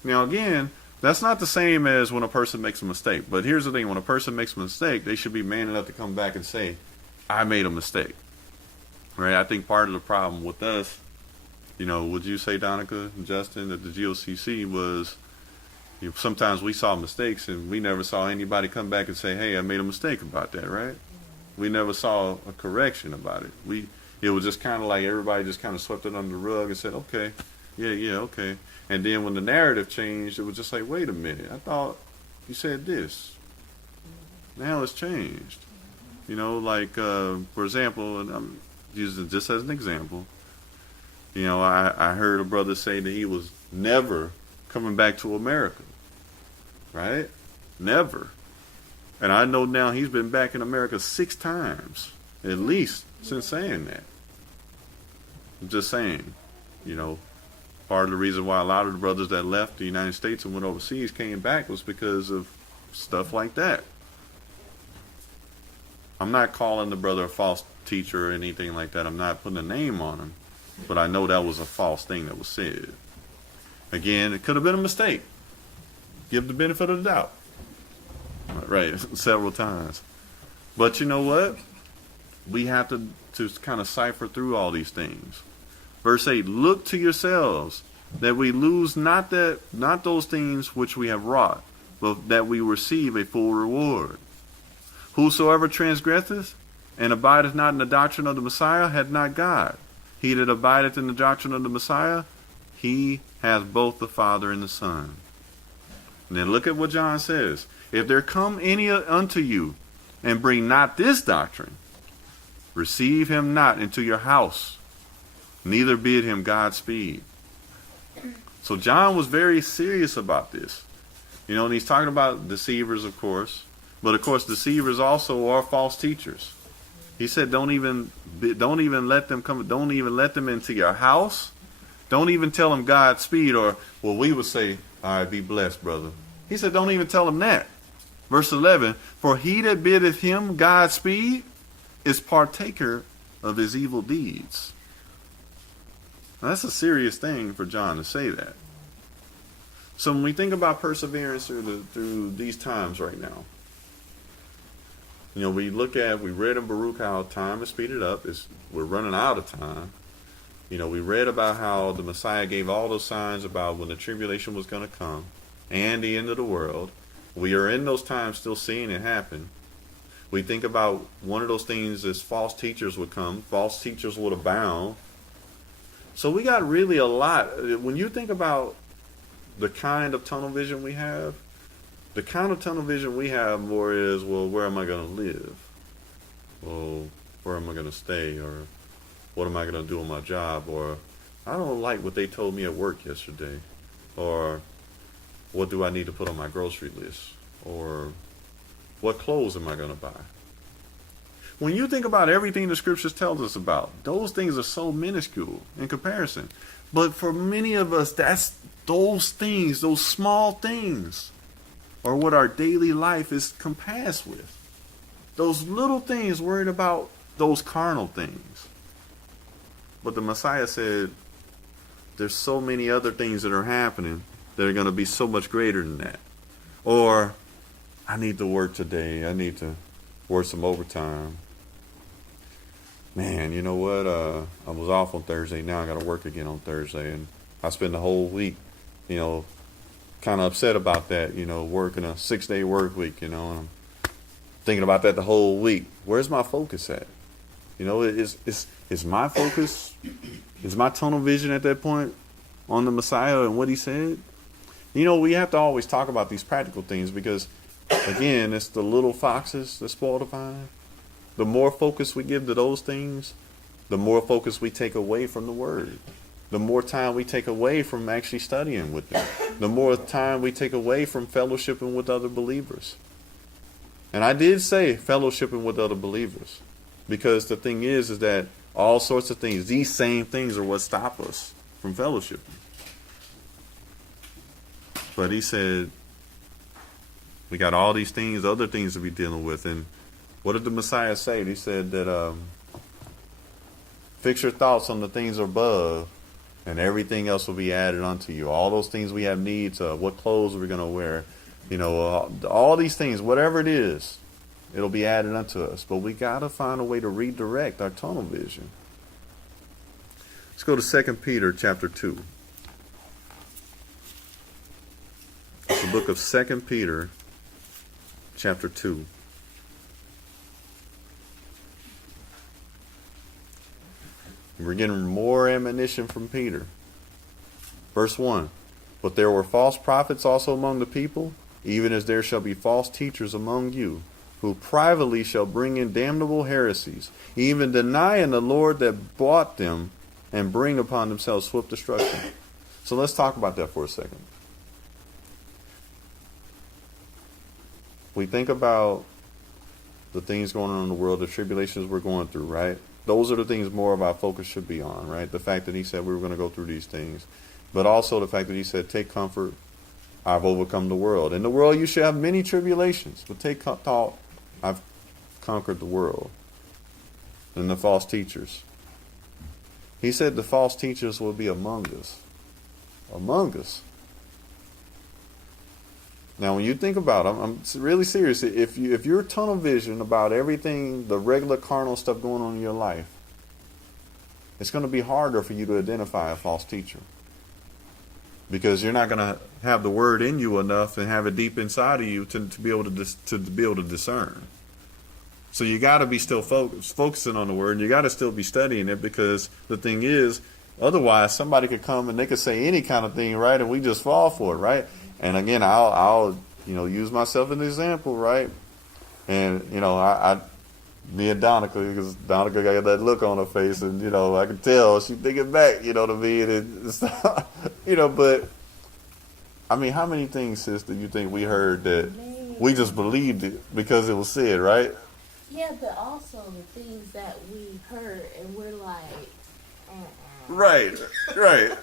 Now, again, that's not the same as when a person makes a mistake. But here's the thing. When a person makes a mistake, they should be man enough to come back and say, I made a mistake. Right? I think part of the problem with us, would you say, Donica and Justin, that the GOCC was, sometimes we saw mistakes and we never saw anybody come back and say, hey, I made a mistake about that, right? We never saw a correction about it. It was just kind of like everybody just kind of swept it under the rug and said, okay, yeah, okay. And then when the narrative changed, it was just like, wait a minute, I thought you said this. Now it's changed. For example, and I'm using this as an example, I heard a brother say that he was never coming back to America. Right? Never. And I know now he's been back in America 6 times, at least, since saying that. I'm just saying, part of the reason why a lot of the brothers that left the United States and went overseas came back was because of stuff like that. I'm not calling the brother a false teacher or anything like that. I'm not putting a name on him. But I know that was a false thing that was said. Again, it could have been a mistake. Give the benefit of the doubt. Right, several times. But you know what? We have to kind of cipher through all these things. Verse 8, look to yourselves, that we lose not those things which we have wrought, but that we receive a full reward. Whosoever transgresseth and abideth not in the doctrine of the Messiah hath not God. He that abideth in the doctrine of the Messiah, he hath both the Father and the Son. And then look at what John says. If there come any unto you, and bring not this doctrine, receive him not into your house, neither bid him Godspeed. So John was very serious about this. And he's talking about deceivers, of course. But of course, deceivers also are false teachers. He said, don't even let them come. Don't even let them into your house. Don't even tell them Godspeed, or we would say, all right, be blessed, brother. He said, don't even tell them that. Verse 11, for he that biddeth him Godspeed is partaker of his evil deeds. Now, that's a serious thing for John to say that. So when we think about perseverance through these times right now, we read in Baruch how time is speeded up. We're running out of time. We read about how the Messiah gave all those signs about when the tribulation was going to come and the end of the world. We are in those times still seeing it happen. We think about one of those things is false teachers would come. False teachers would abound. So we got really a lot. When you think about the kind of tunnel vision we have, more is, where am I going to live? Well, where am I going to stay, or what am I going to do on my job, or I don't like what they told me at work yesterday, or what do I need to put on my grocery list, or what clothes am I going to buy? When you think about everything the scriptures tells us about, those things are so minuscule in comparison. But for many of us, that's those things, those small things, are what our daily life is compassed with. Those little things, worried about those carnal things. But the Messiah said, there's so many other things that are happening that are going to be so much greater than that. Or, I need to work today. I need to work some overtime. Man, you know what? I was off on Thursday. Now I got to work again on Thursday. And I spend the whole week, kind of upset about that, working a 6-day work week, and I'm thinking about that the whole week. Where's my focus at? Is my focus, is my tunnel vision at that point on the Messiah and what he said? We have to always talk about these practical things because, again, it's the little foxes that spoil the vine. The more focus we give to those things, the more focus we take away from the Word. The more time we take away from actually studying with them. The more time we take away from fellowshipping with other believers. And I did say fellowshipping with other believers. Because the thing is that all sorts of things, these same things are what stop us from fellowshipping. But he said, we got all these things, other things to be dealing with. And what did the Messiah say? He said that fix your thoughts on the things above, and everything else will be added unto you. All those things we have needs of, what clothes are we going to wear? All these things, whatever it is, it'll be added unto us. But we got to find a way to redirect our tunnel vision. Let's go to 2 Peter chapter 2. It's the book of 2 Peter chapter 2. We're getting more admonition from Peter. Verse 1. But there were false prophets also among the people, even as there shall be false teachers among you, who privately shall bring in damnable heresies, even denying the Lord that bought them, and bring upon themselves swift destruction. So let's talk about that for a second. We think about the things going on in the world, the tribulations we're going through, right? Those are the things more of our focus should be on, right? The fact that he said we were going to go through these things. But also the fact that he said, take comfort, I've overcome the world. In the world you shall have many tribulations, but take thought, I've conquered the world. And the false teachers. He said the false teachers will be among us. Among us. Now, when you think about it, I'm really serious. If you're tunnel vision about everything, the regular carnal stuff going on in your life, it's going to be harder for you to identify a false teacher. Because you're not going to have the word in you enough and have it deep inside of you to be able to discern. So you got to be still focusing on the word, and you got to still be studying it, because the thing is, otherwise somebody could come and they could say any kind of thing, right? And we just fall for it, right? And again, I'll use myself as an example, right? And me and Donica, because Donica got that look on her face, and I can tell she thinking back, to me, and stuff, But I mean, how many things, sister, you think we heard that we just believed it because it was said, right? Yeah, but also the things that we heard and we're like, Right. Yeah.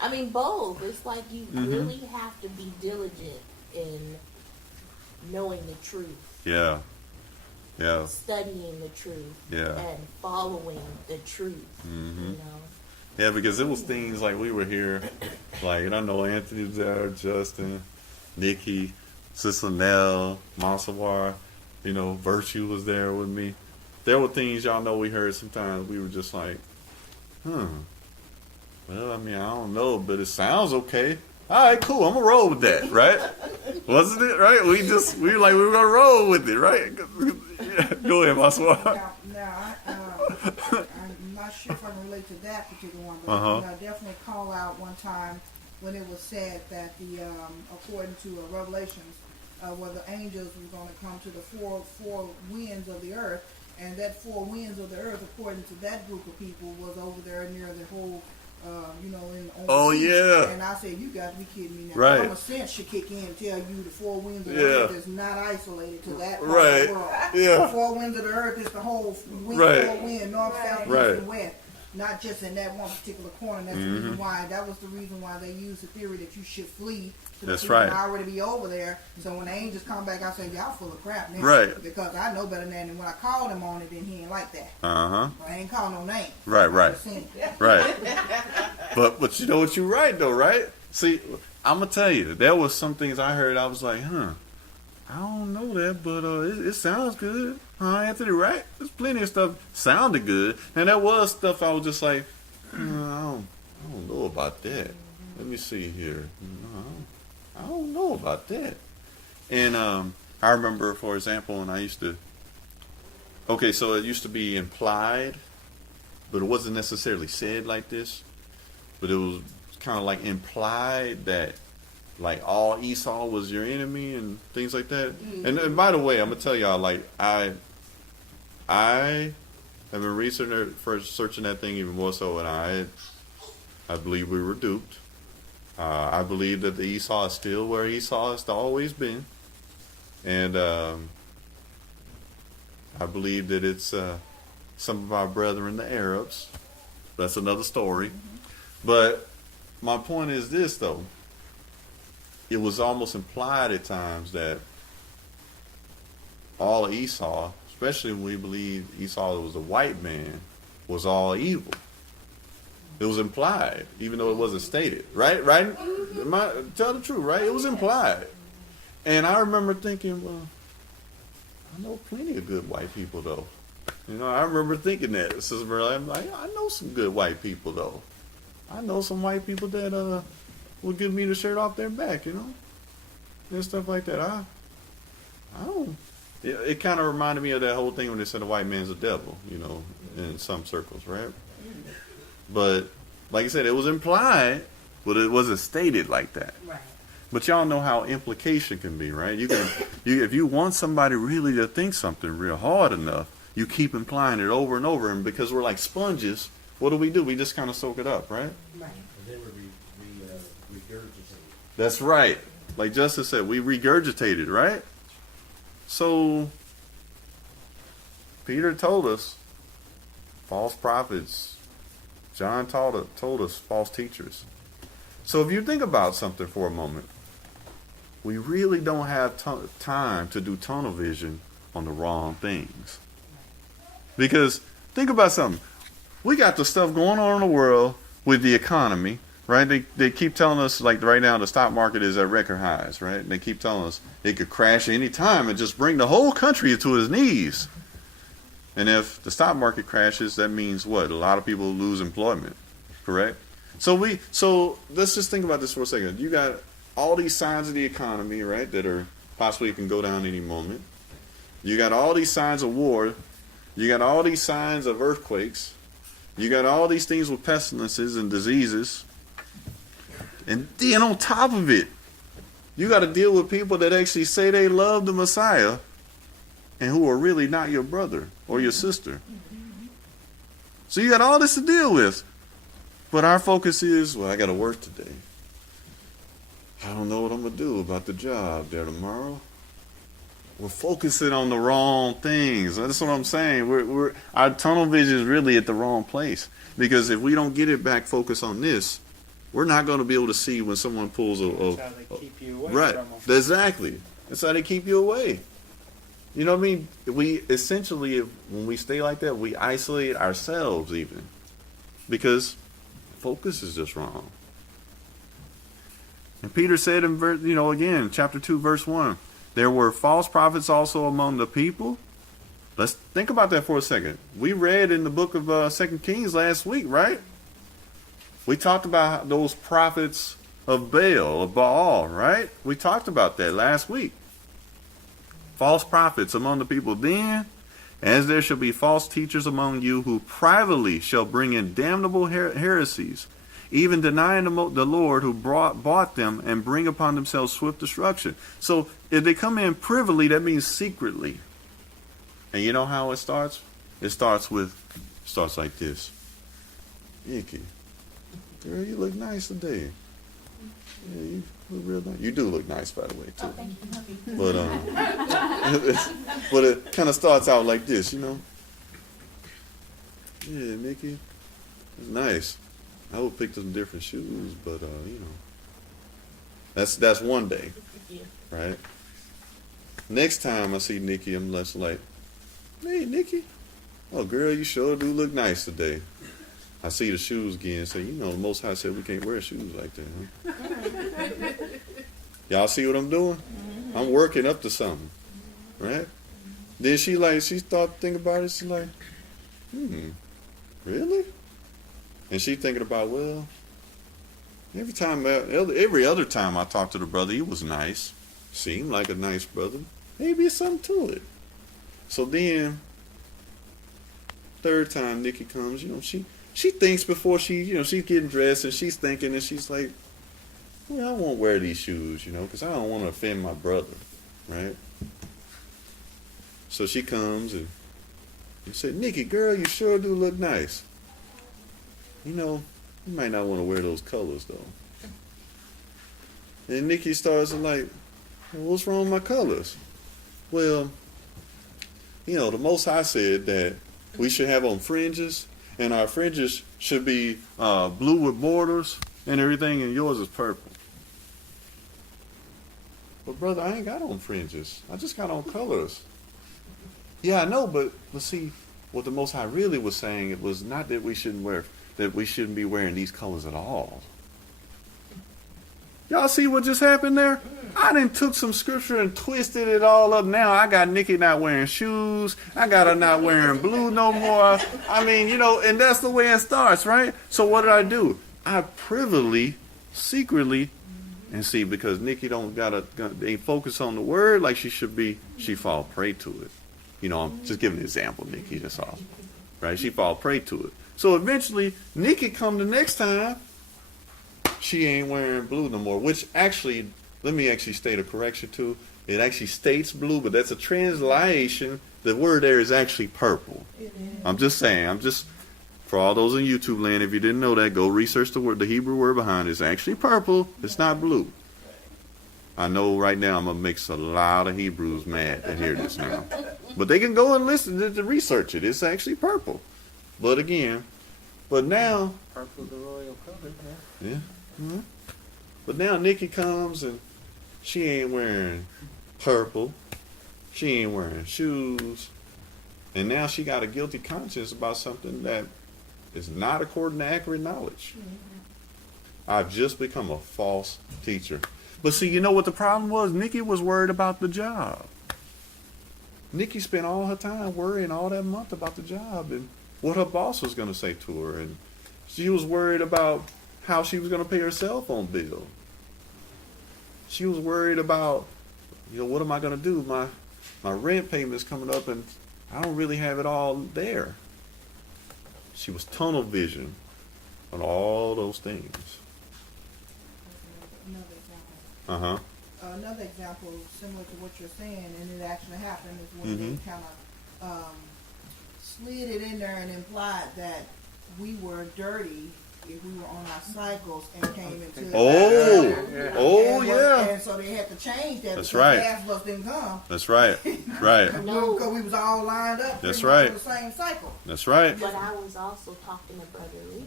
I mean, both. It's like you really have to be diligent in knowing the truth. Yeah. Studying the truth. Yeah. And following the truth. Yeah, because it was things like we were here, like, and I know Anthony was there, Justin, Nikki, Sister Nell, Monsawar, Virtue was there with me. There were things, y'all know, we heard sometimes we were just like, well, I mean, I don't know, but it sounds okay. All right, cool, I'm going to roll with that, right? Wasn't it, right? We were like, we were going to roll with it, right? Go ahead, Monsawar. Now, I'm not sure if I can relate to that particular one, but I definitely call out one time when it was said that according to Revelations, where the angels were going to come to the four winds of the earth, And that four winds of the earth, according to that group of people, was over there near the whole, on the east. And I said, you got to be kidding me now. Right. Common sense should kick in and tell you the four winds of the Yeah. earth is not isolated to that part Right. of the world. Yeah. The four winds of the earth is the whole wind, Right. four wind, north, south, east, Right. and west. Not just in that one particular corner. That's the reason why. That was the reason why they used the theory that you should flee. So That's that you can right. already be over there. So when the angels come back, I say, y'all full of crap now. Right. Because I know better than that. And when I called him on it, then he ain't like that. Uh-huh. I ain't call no name. Right, I right. just seen. Right. But you know what, you're right though, right? See, I'm gonna tell you, there was some things I heard. I was like, I don't know that, but it sounds good, Anthony? Right? There's plenty of stuff sounded good, and there was stuff I was just like, I don't know about that. Let me see here. I don't know about that. And I remember, for example, when I used to. Okay, so it used to be implied, but it wasn't necessarily said like this. But it was kind of like implied that like all Esau was your enemy and things like that. And by the way, I'm gonna tell y'all, like I have been researching that thing even more so, and I believe we were duped. I believe that the Esau is still where Esau has always been, and I believe that it's some of our brethren, the Arabs. That's another story. But my point is this, though. It was almost implied at times that all of Esau, especially when we believe Esau was a white man, was all evil. It was implied, even though it wasn't stated. Right? Right? Tell the truth, right? It was implied. And I remember thinking, well, I know plenty of good white people, though. You know, I remember thinking that. I'm like, I know some good white people, though. I know some white people that will give me the shirt off their back, you know, and stuff like that. I don't. It kind of reminded me of that whole thing when they said the white man's a devil, you know, in some circles, right? But like I said, it was implied, but it wasn't stated like that. Right. But y'all know how implication can be, right? You can, if you want somebody really to think something real hard enough, you keep implying it over and over, and because we're like sponges, what do? We just kind of soak it up, right? Right. And then we regurgitate. That's right. Like Justice said, we regurgitated, right? So Peter told us false prophets. John told us false teachers. So if you think about something for a moment, we really don't have time to do tunnel vision on the wrong things. Because think about something. We got the stuff going on in the world with the economy, right? They keep telling us, like right now, the stock market is at record highs, right? And they keep telling us it could crash any time and just bring the whole country to its knees. And if the stock market crashes, that means what? A lot of people lose employment, correct? So let's just think about this for a second. You got all these signs of the economy, right, that are possibly can go down any moment. You got all these signs of war. You got all these signs of earthquakes. You got all these things with pestilences and diseases. And then on top of it, you got to deal with people that actually say they love the Messiah and who are really not your brother or your sister. So you got all this to deal with. But our focus is, well, I got to work today. I don't know what I'm going to do about the job there tomorrow. We're focusing on the wrong things. That's what I'm saying. Our tunnel vision is really at the wrong place. Because if we don't get it back focused on this, we're not going to be able to see when someone pulls That's how they keep you away right. from them. Exactly. That's how they keep you away. You know what I mean? We essentially, when we stay like that, we isolate ourselves even. Because focus is just wrong. And Peter said in again, chapter 2, verse 1, there were false prophets also among the people. Let's think about that for a second. We read in the book of 2 Kings last week, right? We talked about those prophets of Baal, right? We talked about that last week. False prophets among the people. Then, as there shall be false teachers among you who privately shall bring in damnable heresies, even denying the Lord who bought them, and bring upon themselves swift destruction. So if they come in privily, that means secretly. And you know how it starts? It starts like this. Nikki, girl, you look nice today. Yeah, you look real nice. You do look nice, by the way, too. Oh, thank you. But it kind of starts out like this, you know. Yeah, Nikki, it's nice. I would pick some different shoes, but you know, that's one day, Yeah. right? Next time I see Nikki, I'm less like, hey, Nikki, oh girl, you sure do look nice today. I see the shoes again and say, you know, the Most High said we can't wear shoes like that, huh? Y'all see what I'm doing? I'm working up to something, right? Then she started thinking about it. She's like, really? And she thinking about, well, every other time I talked to the brother, he was nice. Seemed like a nice brother. Maybe it's something to it. So then, third time Nikki comes, you know, she thinks before she's getting dressed, and she's thinking, and she's like, well, I won't wear these shoes, you know, because I don't want to offend my brother, right? So she comes and said, Nikki, girl, you sure do look nice. You know, you might not want to wear those colors, though. And Nikki starts like, well, what's wrong with my colors? Well, you know, the Most High said that we should have on fringes, and our fringes should be blue with borders and everything, and yours is purple. But brother, I ain't got on fringes. I just got on colors. Yeah, I know, but see, what the Most High really was saying, it was not that we shouldn't be wearing these colors at all. Y'all see what just happened there? I done took some scripture and twisted it all up. Now I got Nikki not wearing shoes. I got her not wearing blue no more. I mean, you know, and that's the way it starts, right? So what did I do? I privily, secretly, and see, because Nikki ain't focus on the word like she should be, she fall prey to it. You know, I'm just giving an example, Nikki, that's all. Right? She fall prey to it. So eventually, Nikki come the next time, she ain't wearing blue no more, which actually, let me actually state a correction too. It actually states blue, but that's a translation. The word there is actually purple. I'm just saying, for all those in YouTube land, if you didn't know that, go research the word, the Hebrew word behind it. It's actually purple. It's not blue. I know right now I'm going to make a lot of Hebrews mad to hear this now. But they can go and listen to research it. It's actually purple. But now... Purple's the royal color, Yeah. Mm-hmm. But now Nikki comes and she ain't wearing purple. She ain't wearing shoes. And now she got a guilty conscience about something that is not according to accurate knowledge. I've just become a false teacher. But see, you know what the problem was? Nikki was worried about the job. Nikki spent all her time worrying all that month about the job and what her boss was going to say to her. And she was worried about how she was going to pay her cell phone bill. She was worried about, you know, what am I going to do? My rent payment is coming up and I don't really have it all there. She was tunnel vision on all those things. Another example. Uh-huh. Another example similar to what you're saying, and it actually happened, is when they kind of slid it in there and implied that we were dirty if we were on our cycles and came into and so they had to change that. That's right. Half of us didn't come. That's right. Right. No, because we was all lined up. That's right. For the same cycle. That's right. But I was also talking to Brother Lena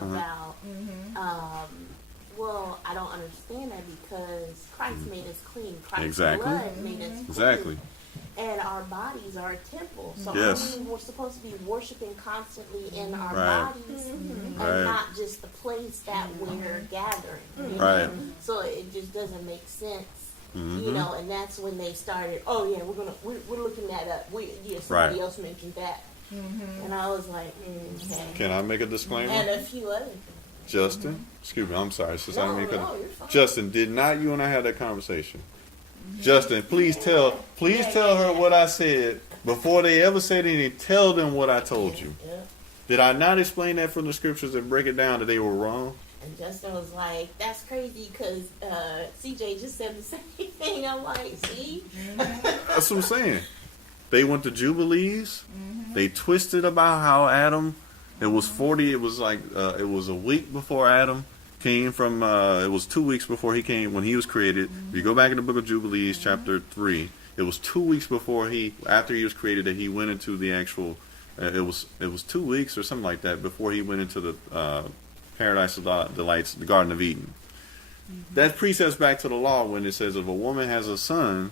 about, well, I don't understand that because Christ made us clean. Christ's blood made us clean. Exactly. And our bodies are a temple. So we're supposed to be worshiping constantly in our bodies and not just the place that we're gathering. You know? So it just doesn't make sense. You know, and that's when they started, we're looking that up. Somebody else mentioned that. And I was like, okay. Can I make a disclaimer? And a few other things. Justin, excuse me, I'm sorry. Justin, did not you and I have that conversation? Justin, please tell her what I said before they ever said anything. Tell them what I told you. Yeah. Did I not explain that from the scriptures and break it down that they were wrong? And Justin was like, that's crazy because CJ just said the same thing. I'm like, see? That's what I'm saying. They went to Jubilees. They twisted about how Adam, it was 40, it was like, it was a week before Adam came from, it was 2 weeks before he came, when he was created. If you go back in the book of Jubilees, chapter 3, it was 2 weeks before after he was created, that he went into the actual, it was 2 weeks or something like that before he went into the Paradise of Delights, the Garden of Eden. That precepts back to the law when it says if a woman has a son,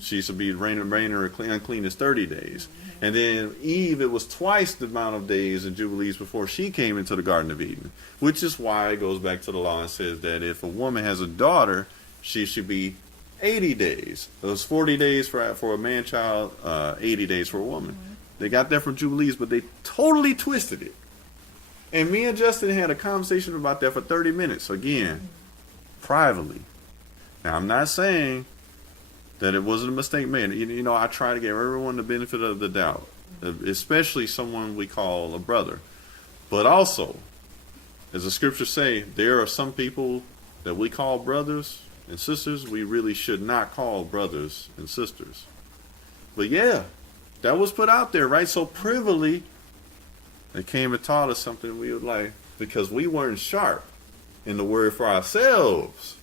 she should be unclean as 30 days. And then Eve, it was twice the amount of days in Jubilees before she came into the Garden of Eden, which is why it goes back to the law and says that if a woman has a daughter, she should be 80 days. It was 40 days for a man-child, 80 days for a woman. They got that from Jubilees, but they totally twisted it. And me and Justin had a conversation about that for 30 minutes, again, privately. Now, I'm not saying that it wasn't a mistake made. You know, I try to give everyone the benefit of the doubt, especially someone we call a brother. But also, as the scriptures say, there are some people that we call brothers and sisters we really should not call brothers and sisters. But yeah, that was put out there, right? So privily, they came and taught us something we would like, because we weren't sharp in the word for ourselves.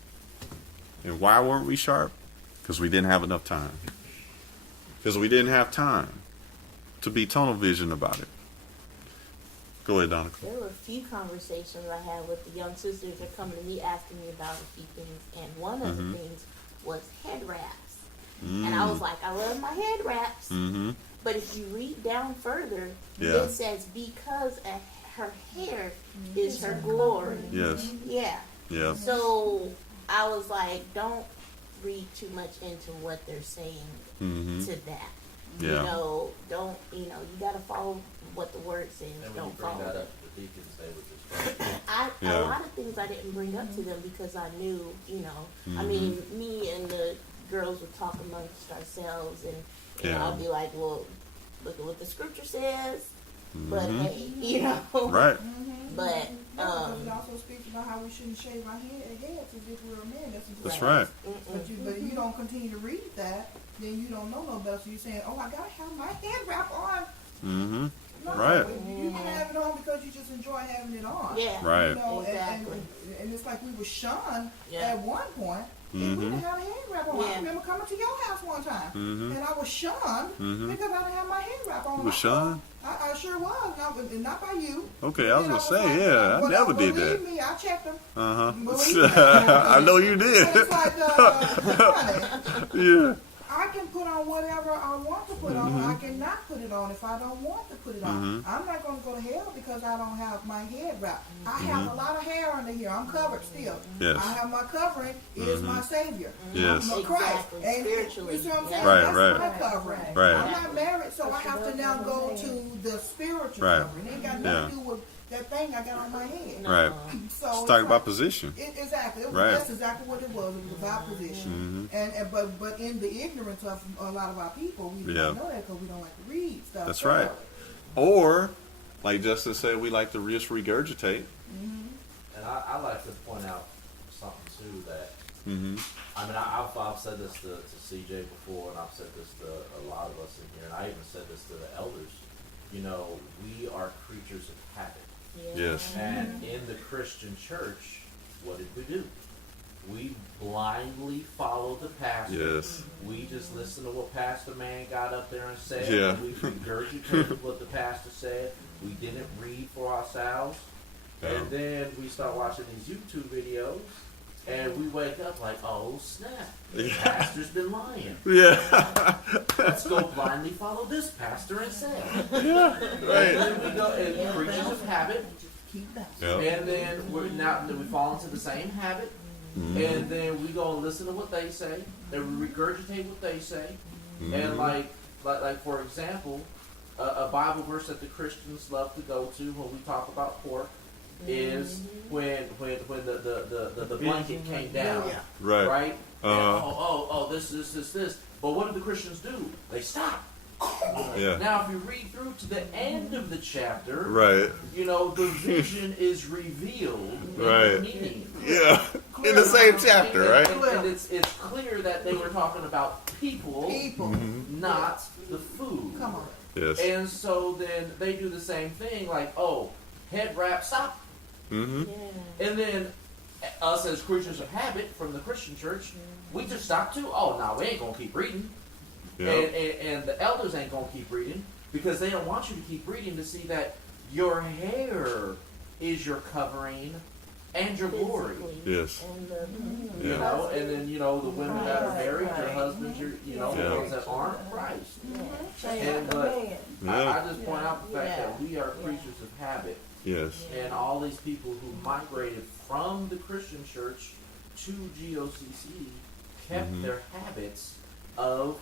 And why weren't we sharp? Because we didn't have enough time. Because we didn't have time to be tunnel vision about it. Go ahead, Donica. There were a few conversations I had with the young sisters that come to me asking me about a few things, and one of the things was head wraps. And I was like, I love my head wraps. But if you read down further, it says because her hair is her glory. Yes. Yeah. Yeah. So I was like, don't read too much into what they're saying to that. Yeah. You know, don't, you got to follow what the word says. And when Don't you bring follow that it. up to the deacons, they would just A lot of things I didn't bring up to them because I knew, I mean, me and the girls would talk amongst ourselves, and I'll be like, well, look at what the scripture says, but hey, Right. But it also speaks about how we shouldn't shave our heads as if we were men. That's right. But you don't continue to read that, then you don't know no better. So you're saying, oh, I gotta have my head wrap on. No, Right. You can have it on because you just enjoy having it on. yeah, Right. exactly. And it's like we were shunned Yeah. at one point. And we didn't have a head wrap on. Yeah. I remember coming to your house one time, and I was shunned because I didn't have my head wrap on. You was shunned? I sure was. Not by you. Okay, I was And gonna say, I never did that. Believe me, I checked them. Believe me. I know you did. But it's like, honey, Yeah. I can put on whatever I want to put on. I cannot put it on if I don't want to put it on. I'm not going to go to hell because I don't have my head wrapped. I have a lot of hair under here. I'm covered still. Yes. I have my covering is my Savior. Yes. I'm a Christ. Exactly. And Spiritually. you see what I'm saying? Right, That's right. my covering. Right. I'm not married, so I have to now go to the spiritual Right. covering. It ain't got nothing to do with that thing I got on my head. Right. So Let's it's talk about like- position. Exactly. Right. That's exactly what it was. It was about position. But in the ignorance of a lot of our people, we don't know that because we don't like to read stuff. That's right. Or, like Justin said, we like to just regurgitate. And I like to point out something too that I mean I've said this to CJ before, and I've said this to a lot of us in here, and I even said this to the elders. We are creatures of habit. Yes. And in the Christian church, what did we do? We blindly followed the pastor. Yes. We just listened to what Pastor Man got up there and said. Yeah. We regurgitated what the pastor said. We didn't read for ourselves. And then we start watching these YouTube videos, and we wake up like, oh snap, the pastor's been lying. Yeah. Let's go blindly follow this pastor instead. Yeah. Right. And then we go, and creatures of habit, Yeah. and then we fall into the same habit, and then we go and listen to what they say, and we regurgitate what they say, and like for example, a Bible verse that the Christians love to go to when we talk about pork is when the blanket came down, Right. right? And, this. But what did the Christians do? They stopped. Yeah. Now, if you read through to the end of the chapter, Right. you know, the vision is revealed in Right. the meaning. Yeah. In the same chapter, right? And it's clear that they were talking about people, not the food. Come on. Yes. And so then they do the same thing, like, oh, head wrap, stop. Mm-hmm. Yeah. And then us as creatures of habit from the Christian church, we just stop too. Oh, no, we ain't going to keep reading. Yeah. And the elders ain't going to keep reading because they don't want you to keep reading to see that your hair is your covering and your glory. Yes. And the, You know, and then, you know, the women that are married, your Right. husbands, your, you know, Yeah. the ones that aren't Christ. And, the but man. I just point out the fact Yeah. that we are creatures of habit. Yes. And all these people who migrated from the Christian church to GOCC kept their habits of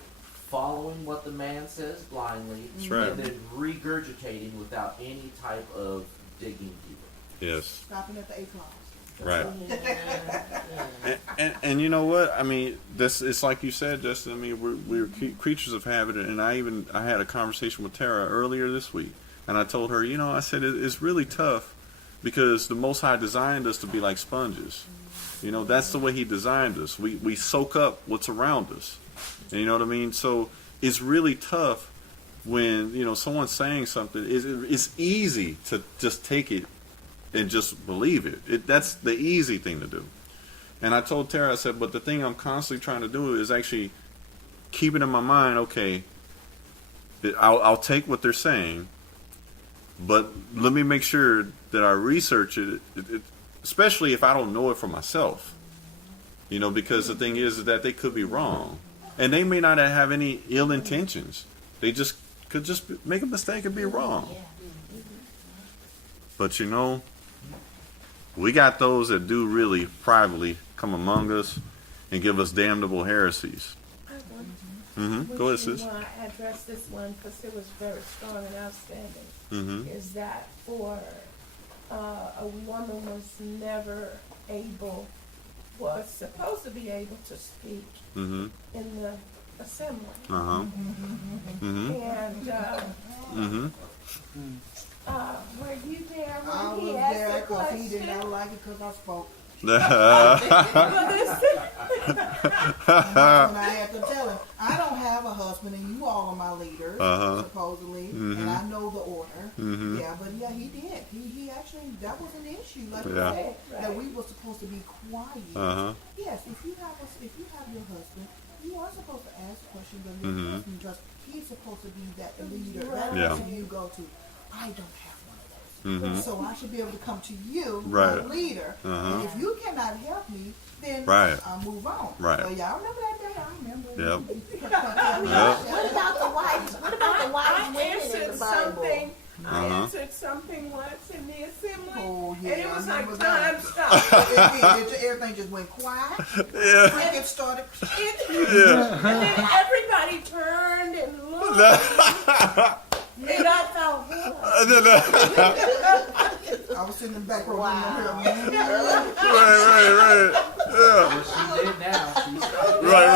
following what the man says blindly That's right. and then regurgitating without any type of digging deeper. Yes. Stopping at the A clause. Right. Yeah. And you know what? I mean, this it's like you said, Justin. I mean, we're creatures of habit, and I had a conversation with Tara earlier this week, and I told her, you know, I said it's really tough because the Most High designed us to be like sponges. You know, that's the way He designed us. We soak up what's around us, and you know what I mean. So it's really tough when you know someone's saying something. It's easy to just take it and just believe it. That's the easy thing to do. And I told Tara, I said, but the thing I'm constantly trying to do is actually keep it in my mind, okay, I'll take what they're saying, but let me make sure that I research it, especially if I don't know it for myself. You know, because the thing is that they could be wrong. And they may not have any ill intentions. They just could just make a mistake and be wrong. But you know, we got those that do really privately come among us and give us damnable heresies. Mm-hmm. Go ahead, sis. I address this one because it was very strong and outstanding. Mm-hmm. Is that for a woman was never able, was supposed to be able to speak Mm-hmm. in the assembly. Uh-huh. Mm-hmm. And Mm-hmm. were you there I when was he there asked the because he did question? not like it because I spoke. Well, listen, And I had to tell him, I don't have a husband and you all are my leaders, supposedly, and I know the order. Mm-hmm. Yeah, but yeah, he did. He actually, that was an issue. Like you Yeah. said, that we were supposed to be quiet. Uh-huh. Yes, if you have your husband, you are supposed to ask questions of your Mhm. husband because he's supposed to be that leader. Right. That Yeah. person you go to. I don't have one of those. Mm-hmm. So I should be able to come to you, Right. the leader. Uh-huh. And if you cannot help me, then Right. I'll move on. Right. So y'all remember that day? I remember. Yep. Yep. What about the wives? What about the wives I women in answered the Bible? something. I Uh-huh. answered something once in the assembly, Oh, yeah, and it was I like remember time that. stop. Everything just went quiet. Yeah. Cricket started. Yeah. And then everybody turned and looked, and I thought, what? I was sitting in the back row. Wow. Right. Yeah. What she did now, she's Right.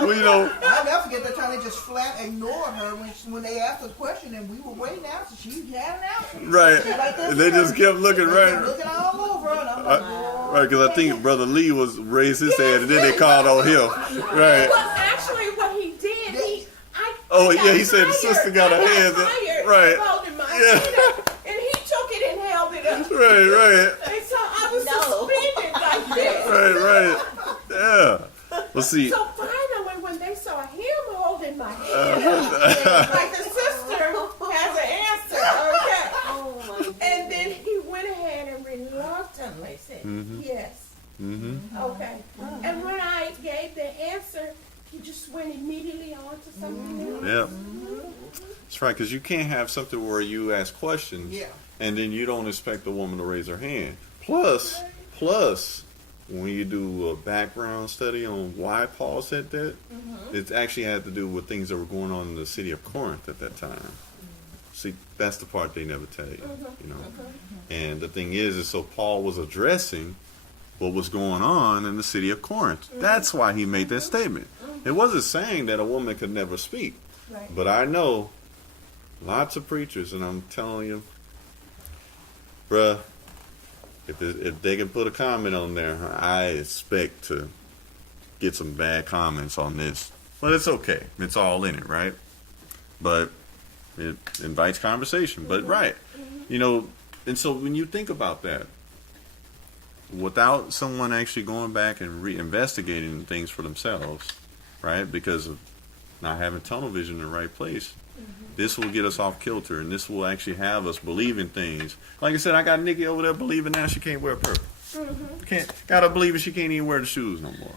Well, you know. I'll never forget that time they just flat ignored her when they asked us a question and we were waiting out, so she had an answer. Right. Like this And they just kept looking, They right. kept looking all over her, and I'm like, oh. Right, because I think Brother Lee was raised his hand, and then they called on him. Right. Well, actually, what he did, Oh, I yeah, he said the got sister tired. got her I hands up. tired Right. holding my Yeah. hand up, and he took it and held it up. Right. And so I was No. suspended like this. Right. Yeah. Well, see. So finally, when they saw him holding my hand, like the sister has an answer, okay. Oh my goodness. And then he went ahead and reluctantly said, yes, Mm-hmm. okay. And when I gave the answer, he just went immediately on to something else. Yeah. That's right, because you can't have something where you ask questions Yeah. and then you don't expect the woman to raise her hand. Plus, when you do a background study on why Paul said that, it actually had to do with things that were going on in the city of Corinth at that time. See, that's the part they never tell you, you know. And the thing is so Paul was addressing what was going on in the city of Corinth. That's why he made that statement. It wasn't saying that a woman could never speak. Right. But I know lots of preachers, and I'm telling you, bruh, if they can put a comment on there, I expect to get some bad comments on this. But it's okay. It's all in it, right? But it invites conversation. But right, you know, and so when you think about that, without someone actually going back and investigating things for themselves, right, because of not having tunnel vision in the right place, this will get us off kilter, and this will actually have us believing things. Like I said, I got Nikki over there believing now she can't wear purple. Gotta believe she can't even wear the shoes no more.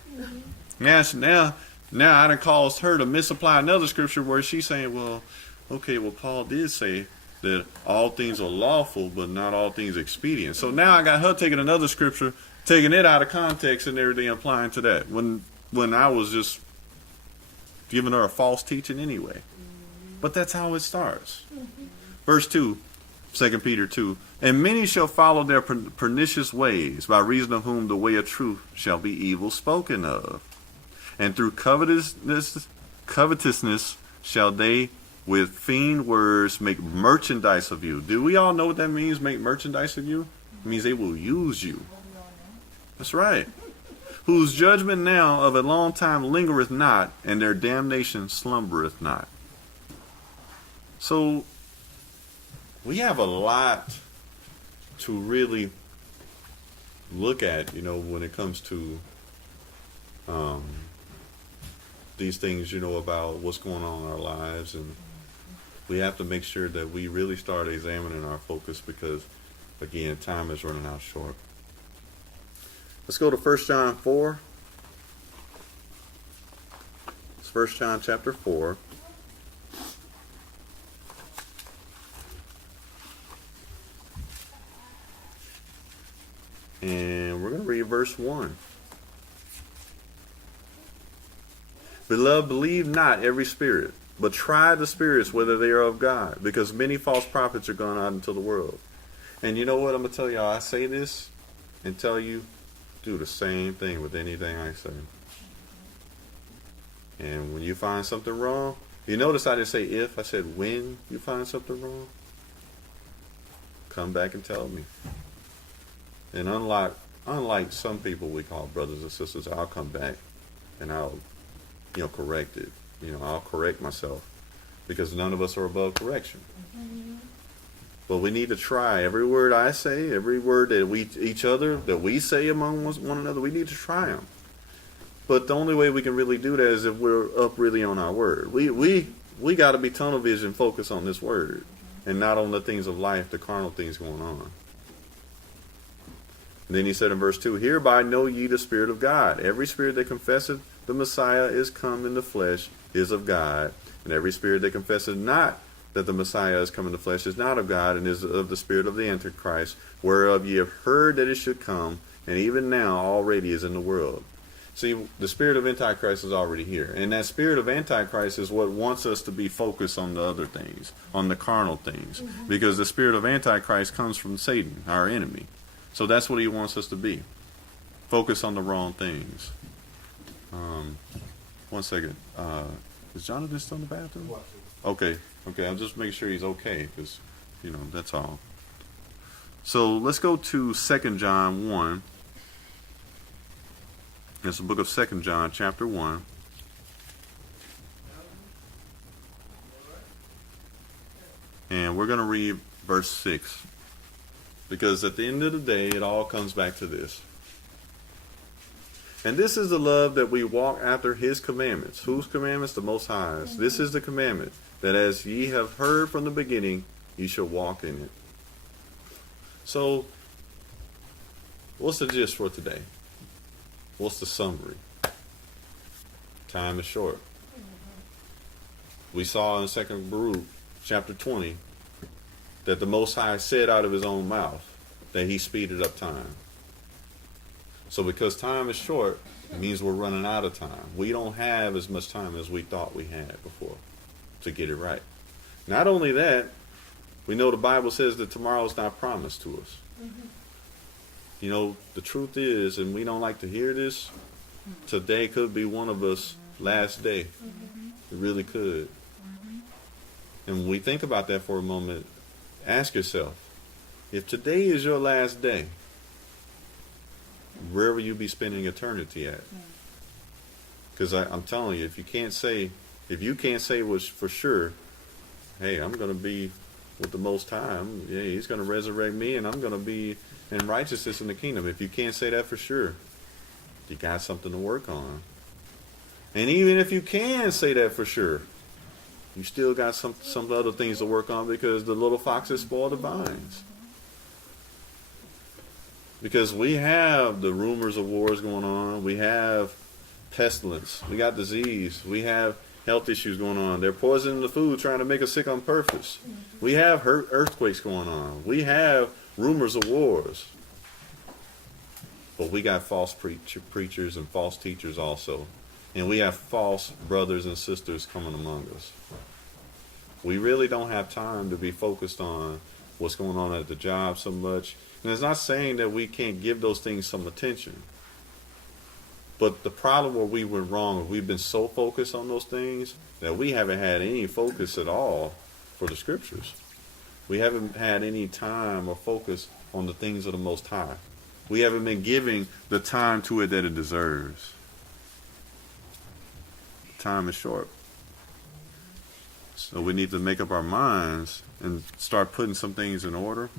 Now I done caused her to misapply another scripture where she's saying, well, okay, well, Paul did say that all things are lawful, but not all things expedient. So now I got her taking another scripture, taking it out of context and everything, applying to that. When I was just giving her a false teaching anyway. But that's how it starts. Verse 2, 2 Peter 2. And many shall follow their pernicious ways, by reason of whom the way of truth shall be evil spoken of. And through covetousness shall they with feigned words make merchandise of you. Do we all know what that means, make merchandise of you? It means they will use you. That's right. Whose judgment now of a long time lingereth not, and their damnation slumbereth not. So we have a lot to really look at, you know, when it comes to these things, you know, about what's going on in our lives. And we have to make sure that we really start examining our focus because, again, time is running out short. Let's go to 1 John 4. It's 1 John chapter 4. And we're going to read verse 1. Beloved, believe not every spirit, but try the spirits whether they are of God, because many false prophets are gone out into the world. And you know what? I'm going to tell y'all, I say this and tell you, do the same thing with anything I say. And when you find something wrong, you notice I didn't say if, I said when you find something wrong, come back and tell me. And unlike some people we call brothers and sisters, I'll come back and I'll, you know, correct it. You know, I'll correct myself because none of us are above correction. But we need to try every word I say, every word that we say among one another. We need to try them. But the only way we can really do that is if we're up really on our word. We got to be tunnel vision focused on this word and not on the things of life, the carnal things going on. And then he said in verse 2, hereby know ye the Spirit of God. Every spirit that confesseth the Messiah is come in the flesh is of God. And every spirit that confesseth not that the Messiah is come in the flesh is not of God, and is of the spirit of the Antichrist, whereof ye have heard that it should come, and even now already is in the world. See, the spirit of Antichrist is already here. And that spirit of Antichrist is what wants us to be focused on the other things, on the carnal things. Because the spirit of Antichrist comes from Satan, our enemy. So that's what he wants us to be. Focus on the wrong things. 1 second. Is Jonathan still in the bathroom? Okay. I'll just make sure he's okay, because, you know, that's all. So let's go to 2 John 1. It's the book of 2 John, chapter 1. And we're going to read verse 6. Because at the end of the day, it all comes back to this. And this is the love that we walk after his commandments. Whose commandments? The Most High's. This is the commandment, that as ye have heard from the beginning, ye shall walk in it. So, what's the gist for today? What's the summary? Time is short. We saw in 2 Baruch, chapter 20, that the Most High said out of his own mouth that he speeded up time. So because time is short, it means we're running out of time. We don't have as much time as we thought we had before to get it right. Not only that, we know the Bible says that tomorrow is not promised to us. You know, the truth is, and we don't like to hear this, today could be one of us last day. It really could. And when we think about that for a moment, ask yourself, if today is your last day, where will you be spending eternity at? Because I'm telling you, if you can't say for sure, hey, I'm going to be with the Most High, yeah, He's going to resurrect me, and I'm going to be in righteousness in the kingdom. If you can't say that for sure, you got something to work on. And even if you can say that for sure, you still got some other things to work on, because the little foxes spoil the vines. Because we have the rumors of wars going on. We have pestilence. We got disease. We have health issues going on. They're poisoning the food, trying to make us sick on purpose. We have earthquakes going on. We have rumors of wars. But we got false preachers and false teachers also. And we have false brothers and sisters coming among us. We really don't have time to be focused on what's going on at the job so much. And it's not saying that we can't give those things some attention. But the problem where we went wrong is we've been so focused on those things that we haven't had any focus at all for the scriptures. We haven't had any time or focus on the things of the Most High. We haven't been giving the time to it that it deserves. Time is short. So we need to make up our minds and start putting some things in order,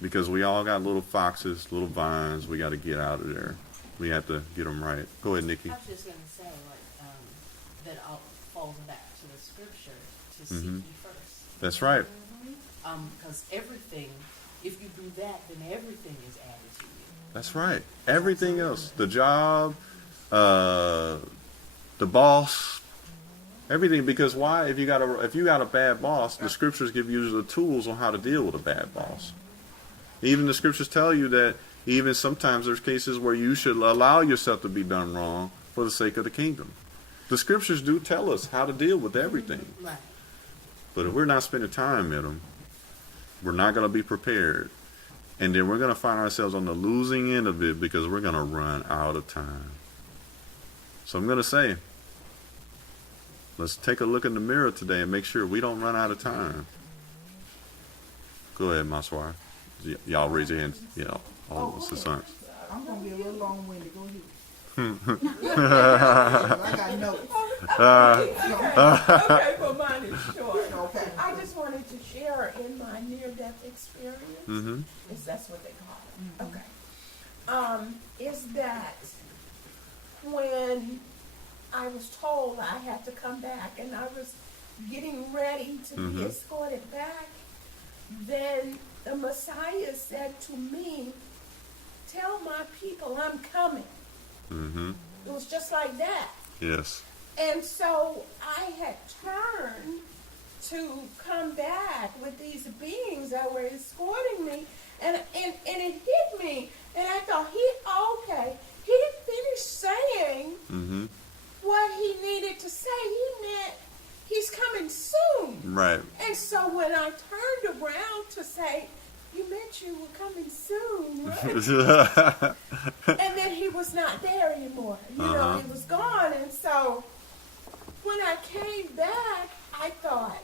because we all got little foxes, little vines. We got to get out of there. We have to get them right. Go ahead, Nikki. I was just going to say, that all falls back to the scripture to seek ye first. That's right. Because everything, if you do that, then everything is added to you. That's right. Everything else, the job, the boss, everything. Because why? If you got a bad boss, the scriptures give you the tools on how to deal with a bad boss. Even the scriptures tell you that even sometimes there's cases where you should allow yourself to be done wrong for the sake of the kingdom. The scriptures do tell us how to deal with everything. Right. But if we're not spending time in them, we're not going to be prepared. And then we're going to find ourselves on the losing end of it, because we're going to run out of time. So I'm going to say, let's take a look in the mirror today and make sure we don't run out of time. Go ahead, Maswar. Y'all raise your hands. Yeah, all of us as sons. I'm going to be a little long-winded. Go ahead. I got notes. Okay, well, mine is short. Okay. I just wanted to share in my near-death experience, is that's what they call it. Okay. Is that when I was told I had to come back and I was getting ready to be escorted back, then the Messiah said to me, "Tell my people I'm coming." It was just like that. Yes. And so I had turned to come back with these beings that were escorting me, and it hit me, and I thought, he didn't finish saying what he needed to say. He meant he's coming soon. Right. And so when I turned around to say, "You meant you were coming soon, right?" And then he was not there anymore. You know, he was gone. And so when I came back, I thought,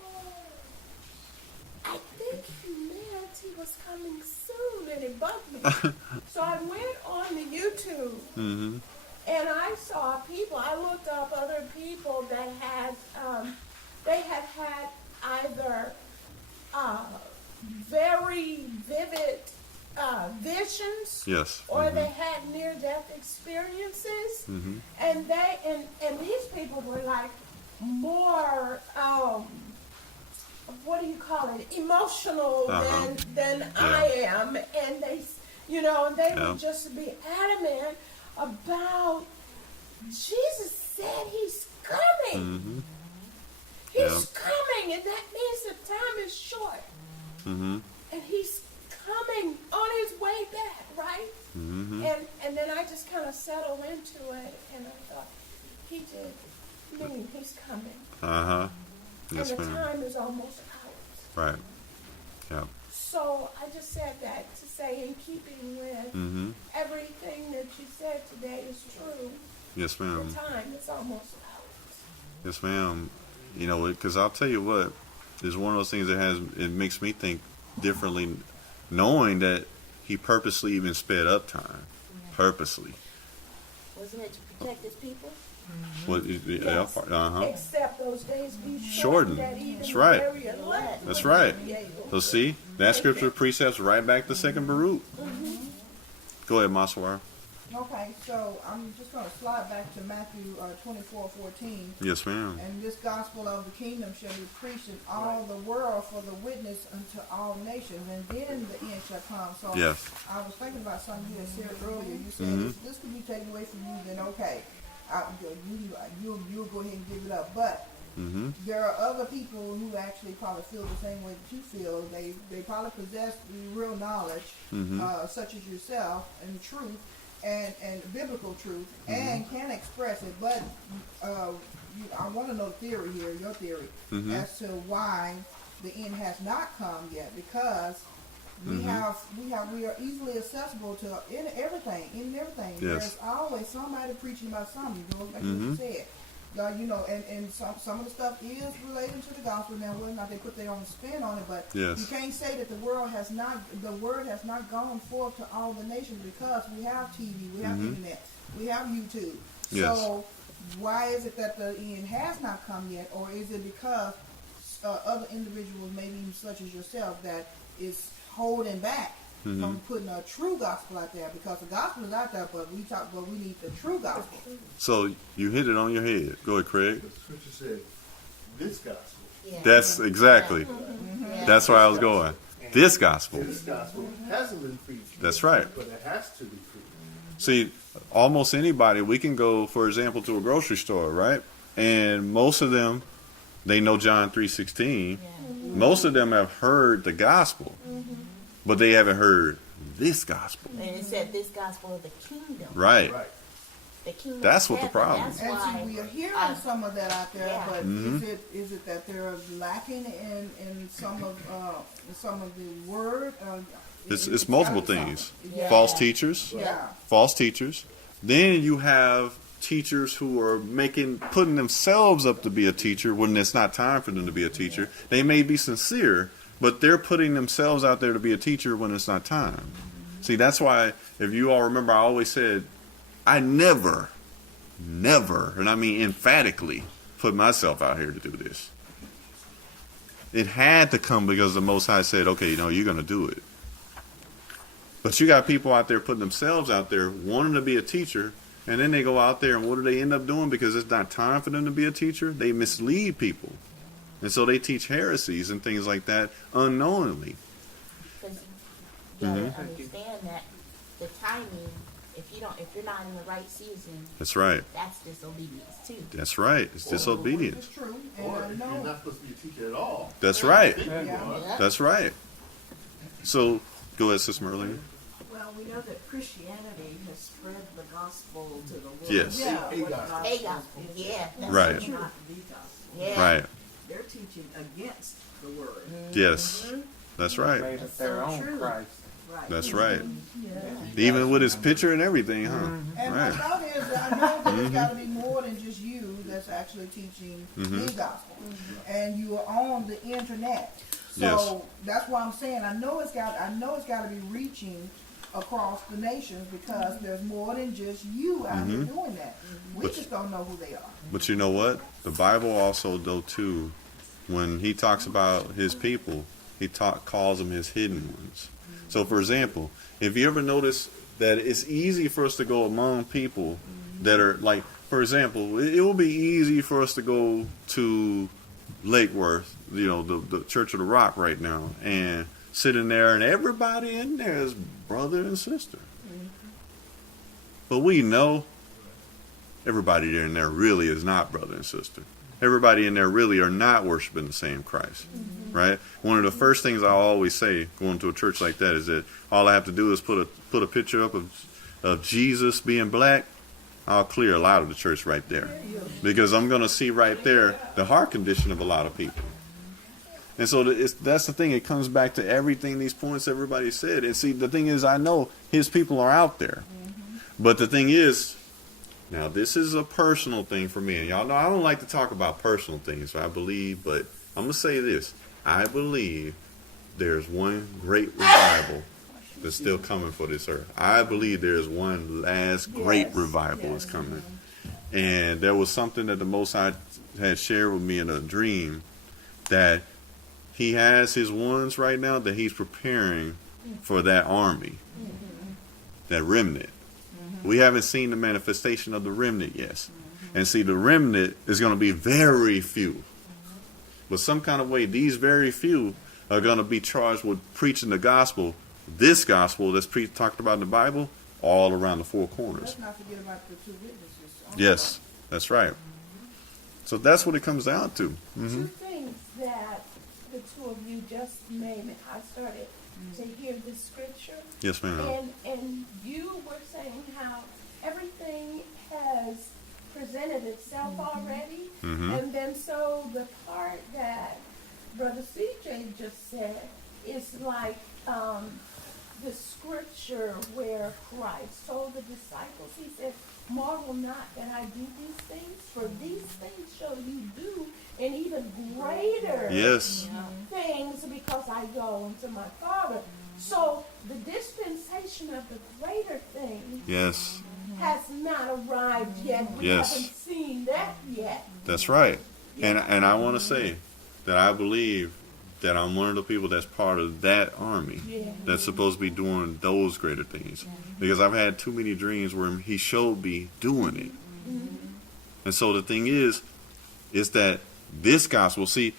I think he meant he was coming soon, and it bugged me. So I went on the YouTube, and I saw people. I looked up other people that had, they had either very vivid visions, Yes. or they had near-death experiences, and these people were like more what do you call it, emotional than I am, and they would just be adamant about Jesus said he's coming. He's coming, and that means the time is short. And he's coming on his way back, right? And then I just kind of settled into it, and I thought, he did mean he's coming. Yes, and the ma'am. time is almost out. Right. Yeah. So I just said that to say, in keeping with everything that you said today is true. Yes, ma'am. The time is almost out. Yes, ma'am. You know, because I'll tell you what, it's one of those things it makes me think differently, knowing that he purposely even sped up time. Purposely. Wasn't it to protect his people? What? Yes. Uh-huh. Except those days be Shortened. that even That's right. the very elect That's would right. be able So see, that scripture precepts right back to second Baruch. Go ahead, Maswar. Okay, so I'm just going to slide back to Matthew 24:14. Yes, ma'am. And this gospel of the kingdom shall be preached in all the world for the witness unto all nations, and then the end shall come. So Yes. I was thinking about something you had said earlier. You said this could be taken away from you, then okay, you'll go ahead and give it up. But there are other people who actually probably feel the same way that you feel. They probably possess the real knowledge, such as yourself, and truth. And biblical truth, and can express it, but I want to know the theory here, your theory, as to why the end has not come yet, because we are easily accessible to everything. Yes. There's always somebody preaching about something, like you said. And some of the stuff is related to the gospel. Now, whether or not they put their own spin on it, but Yes. you can't say that the word has not gone forth to all the nations, because we have TV, we have internet, we have YouTube. Yes. So why is it that the end has not come yet, or is it because other individuals, maybe such as yourself, that is holding back from putting a true gospel out there? Because the gospel is out there, but we need the true gospel. So you hit it on your head. Go ahead, Craig. The scripture said, this gospel. Yeah. That's exactly. Yeah. That's where I was going. This gospel. This gospel hasn't been preached. That's right. But it has to be preached. See, almost anybody, we can go, for example, to a grocery store, right? And most of them, they know John 3:16. Most of them have heard the gospel, but they haven't heard this gospel. And it said this gospel of the kingdom. Right. Right. The kingdom That's of what the heaven. problem That's is. And why see, we are hearing I- some of that out there, Yeah. but is it that they're lacking in some of the word? It's multiple gotta be things. something. Yeah. False teachers. Yeah. False teachers. Then you have teachers who are putting themselves up to be a teacher when it's not time for them to be a teacher. They may be sincere, but they're putting themselves out there to be a teacher when it's not time. See, that's why, if you all remember, I always said, I never, and I mean emphatically, put myself out here to do this. It had to come because the Most High said, okay, you're going to do it. But you got people out there putting themselves out there, wanting to be a teacher, and then they go out there, and what do they end up doing? Because it's not time for them to be a teacher, they mislead people. And so they teach heresies and things like that unknowingly. Because you gotta understand that the timing, if you're not in the right season, That's right. that's disobedience too. That's right. It's disobedience. It's true, and Or I if know. you're not supposed to be a teacher at all. That's right. Think you are. Yeah. That's right. So, go ahead, Sister Merlin. Well, we know that Christianity has spread the gospel to the world. Yes. Yeah. What gospel. gospel A gospel, is yeah, that's Right. Not the gospel. Yeah. Right. They're teaching against the word. Yes. That's right. Made up their So own true. Christ. Right. That's right. Even with his picture and everything, huh? And my Right. thought is, I know that it's got to be more than just you that's actually teaching the gospel, and you are on the internet. So that's why I'm saying I know it's got to be reaching across the nations, because there's more than just you out there doing that. We But- just don't know who they are. But you know what? The Bible also, though, too, when he talks about his people, he calls them his hidden ones. So, for example, if you ever notice that it's easy for us to go among people that are like, for example, it will be easy for us to go to Lake Worth, the Church of the Rock right now, and sit in there, and everybody in there is brother and sister. But we know everybody there in there really is not brother and sister. Everybody in there really are not worshiping the same Christ, right? One of the first things I always say going to a church like that is that all I have to do is put a picture up of Jesus being black. I'll clear a lot of the church right there, because I'm going to see right there the heart condition of a lot of people. And so that's the thing. It comes back to everything, these points everybody said. And see, the thing is, I know his people are out there. But the thing is, Now, this is a personal thing for me. And y'all know I don't like to talk about personal things, I believe. But I'm going to say this. I believe there's one great revival that's still coming for this earth. I believe there's one last great revival that's coming. And there was something that the Most High had shared with me in a dream, that he has his ones right now that he's preparing for that army, that remnant. We haven't seen the manifestation of the remnant yet. And see, the remnant is going to be very few. But some kind of way, these very few are going to be charged with preaching the gospel, this gospel that's talked about in the Bible, all around the four corners. Let's not forget about the two witnesses. Yes, that's right. So that's what it comes down to. Two things that the two of you just made me. I started to hear the scripture. Yes, ma'am. And you were saying how everything has presented itself already. And then so the part that Brother CJ just said is like the scripture where Christ told the disciples, he said, marvel not that I do these things, for these things shall you do, and even greater things, because I go unto my Father. So the dispensation of the greater things has not arrived yet. We haven't seen that yet. That's right. And I want to say that I believe that I'm one of the people that's part of that army that's supposed to be doing those greater things. Because I've had too many dreams where he showed me doing it. And so the thing is that this gospel, see,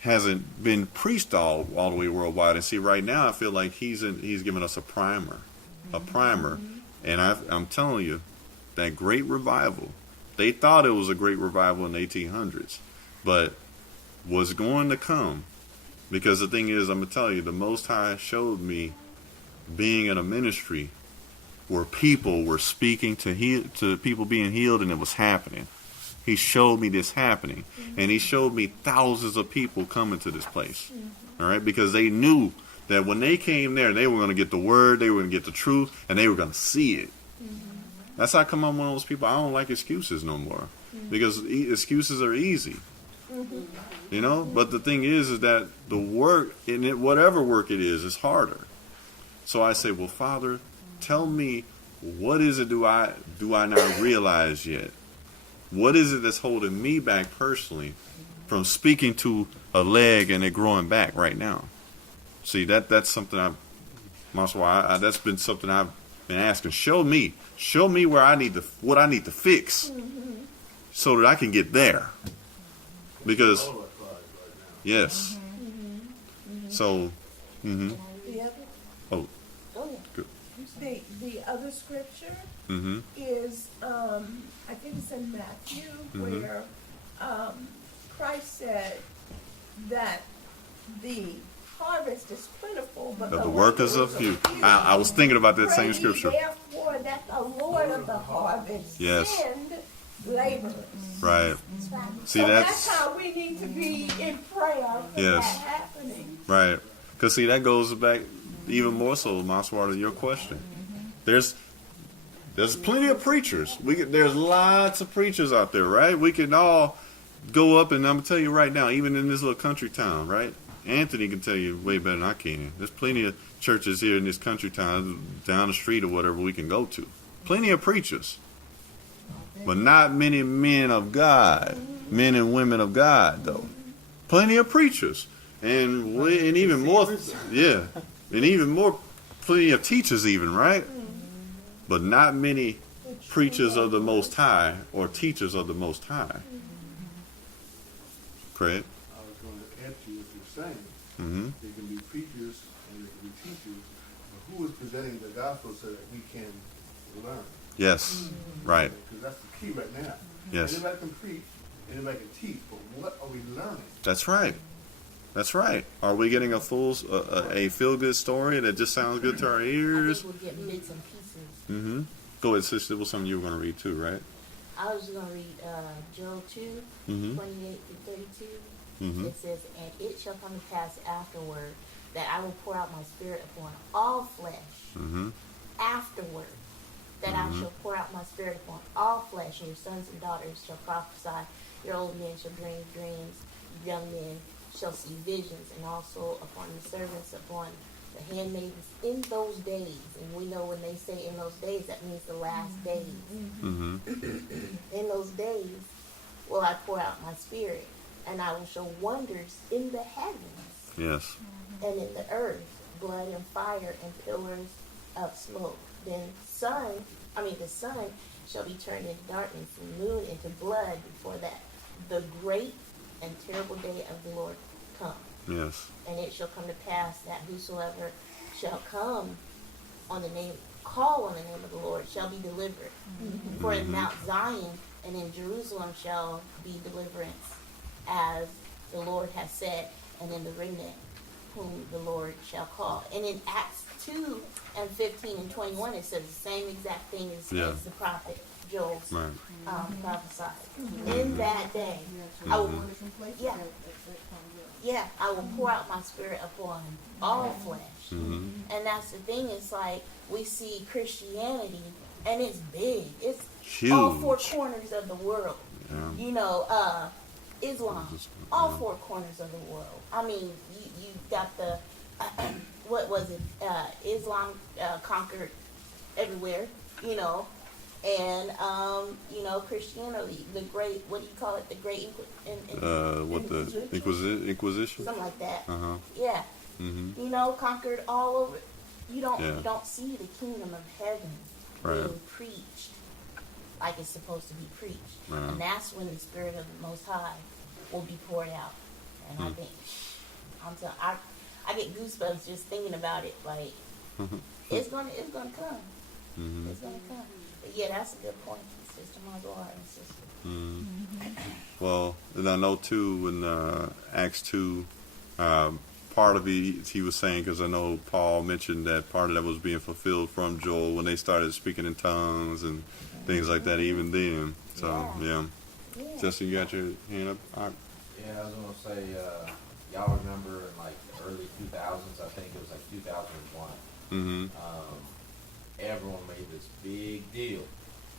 hasn't been preached all the way worldwide. And see, right now I feel like he's giving us a primer. And I'm telling you, that great revival, they thought it was a great revival in the 1800s, but was going to come. Because the thing is, I'm going to tell you, the Most High showed me being in a ministry where people were speaking to people being healed, and it was happening. He showed me this happening. And he showed me thousands of people coming to this place. All right? Because they knew that when they came there, they were going to get the word, they were going to get the truth, and they were going to see it. That's how come I'm one of those people. I don't like excuses no more. Because excuses are easy. You know, but the thing is that the work in it, whatever work it is harder. So I say, well, Father, tell me, what is it do I not realize yet? What is it that's holding me back personally from speaking to a leg and it growing back right now? See, that's something that's been something I've been asking. Show me where what I need to fix, so that I can get there. Because yes. So, The other, oh, good. the other scripture is, I think it's in Matthew, where Christ said that the harvest is plentiful, but the workers are few. I was thinking about that same Pray ye scripture. therefore that the Lord of the harvest send laborers. Right. See, So that's how we need to be in prayer for that happening. Right. Because see, that goes back even more so, Maswar, to your question. There's plenty of preachers. There's lots of preachers out there, right? We can all go up, and I'm gonna tell you right now, even in this little country town, right? Anthony can tell you way better than I can. There's plenty of churches here in this country town, down the street or whatever we can go to. Plenty of preachers. But not many men of God, men and women of God, though. Plenty of preachers, and even more, and even more, plenty of teachers, even, right? But not many preachers of the Most High or teachers of the Most High. Craig? I was going to add to what you're saying. There can be preachers and there can be teachers, but who is presenting the gospel so that we can learn? Yes, right. Because that's the key right now. Yes. Anybody can preach, anybody can teach, but what are we learning? That's right. That's right. Are we getting a feel-good story that just sounds good to our ears? I think we're getting bits and pieces. Go ahead, sister. It was something you were going to read too, right? I was going to read Joel 2, 28 through 32. It says, and it shall come to pass afterward that I will pour out my spirit upon all flesh. Afterward. that I shall pour out my spirit upon all flesh, and your sons and daughters shall prophesy, your old men shall dream dreams, young men shall see visions, and also upon the servants, upon the handmaidens in those days. And we know when they say in those days, that means the last days. Mm-hmm. In those days will I pour out my spirit, and I will show wonders in the heavens Yes. and in the earth, blood and fire and pillars of smoke. Then the sun shall be turned into darkness, and the moon into blood before that the great and terrible day of the Lord come. Yes. And it shall come to pass that whosoever shall call on the name of the Lord shall be delivered. For in Mount Zion and in Jerusalem shall be deliverance, as the Lord has said, and in the remnant whom the Lord shall call. And in Acts 2 and 15 and 21, it says the same exact thing as the prophet Joel prophesied. In that day, I will, I will pour out my spirit upon all flesh. And that's the thing, it's like we see Christianity, and it's big. It's huge. All four corners of the world. Yeah. You know, Islam, all four corners of the world. I mean, you got the, what was it? Islam conquered everywhere, you know. And, Christianity, the great, what do you call it? The great Inquisition? Something like that. Uh-huh. Yeah. Mm-hmm. You know, conquered all over. You don't see the kingdom of heaven being preached like it's supposed to be preached. Right. And that's when the Spirit of the Most High will be poured out. And I think, I get goosebumps just thinking about it. Like, it's gonna come. Mm-hmm. It's gonna come. But yeah, that's a good point, Sister Margoire and Sister. Well, and I know too in Acts 2, part of it he was saying, because I know Paul mentioned that part of that was being fulfilled from Joel when they started speaking in tongues and things like that even then. So, yeah. Justin, you got your hand up? All right. Yeah, I was going to say, y'all remember in like the early 2000s, I think it was like 2001, Mm-hmm. Everyone made this big deal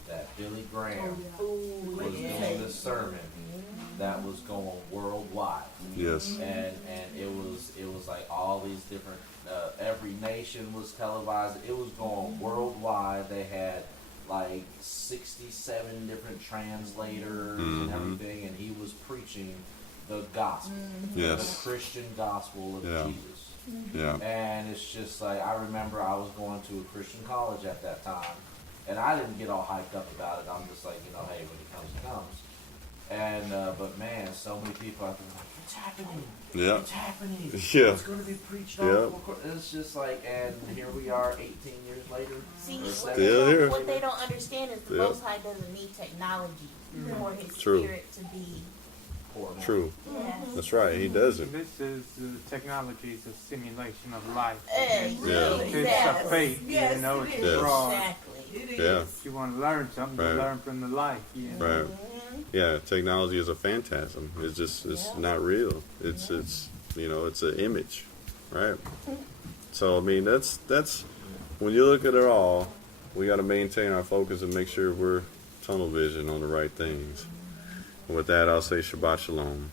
that Billy Graham was doing this sermon that was going worldwide. Yes. And it was like all these different, every nation was televised. It was going worldwide. They had like 67 different translators and everything, and he was preaching the gospel, the Christian gospel of Jesus. Yeah. And it's just like, I remember I was going to a Christian college at that time, and I didn't get all hyped up about it. I'm just like, hey, when it comes, it comes. And but man, so many people out there like, it's happening. Yeah. It's happening. Yeah. It's going to be preached on. It's just like, and here we are 18 years later. See, what they don't understand is the Most High doesn't need technology for His Spirit to be true. Yeah. That's right. He doesn't. This is technology is a simulation of life. Exactly. It's a faith, Yes, you know. it It's is. broad. Exactly. It is. Yeah. If you want to learn something, you learn from the life. You know? Right. Yeah. Technology is a phantasm. It's just not real. It's it's an image, right? So I mean that's when you look at it all, we got to maintain our focus and make sure we're tunnel vision on the right things. And with that, I'll say Shabbat Shalom.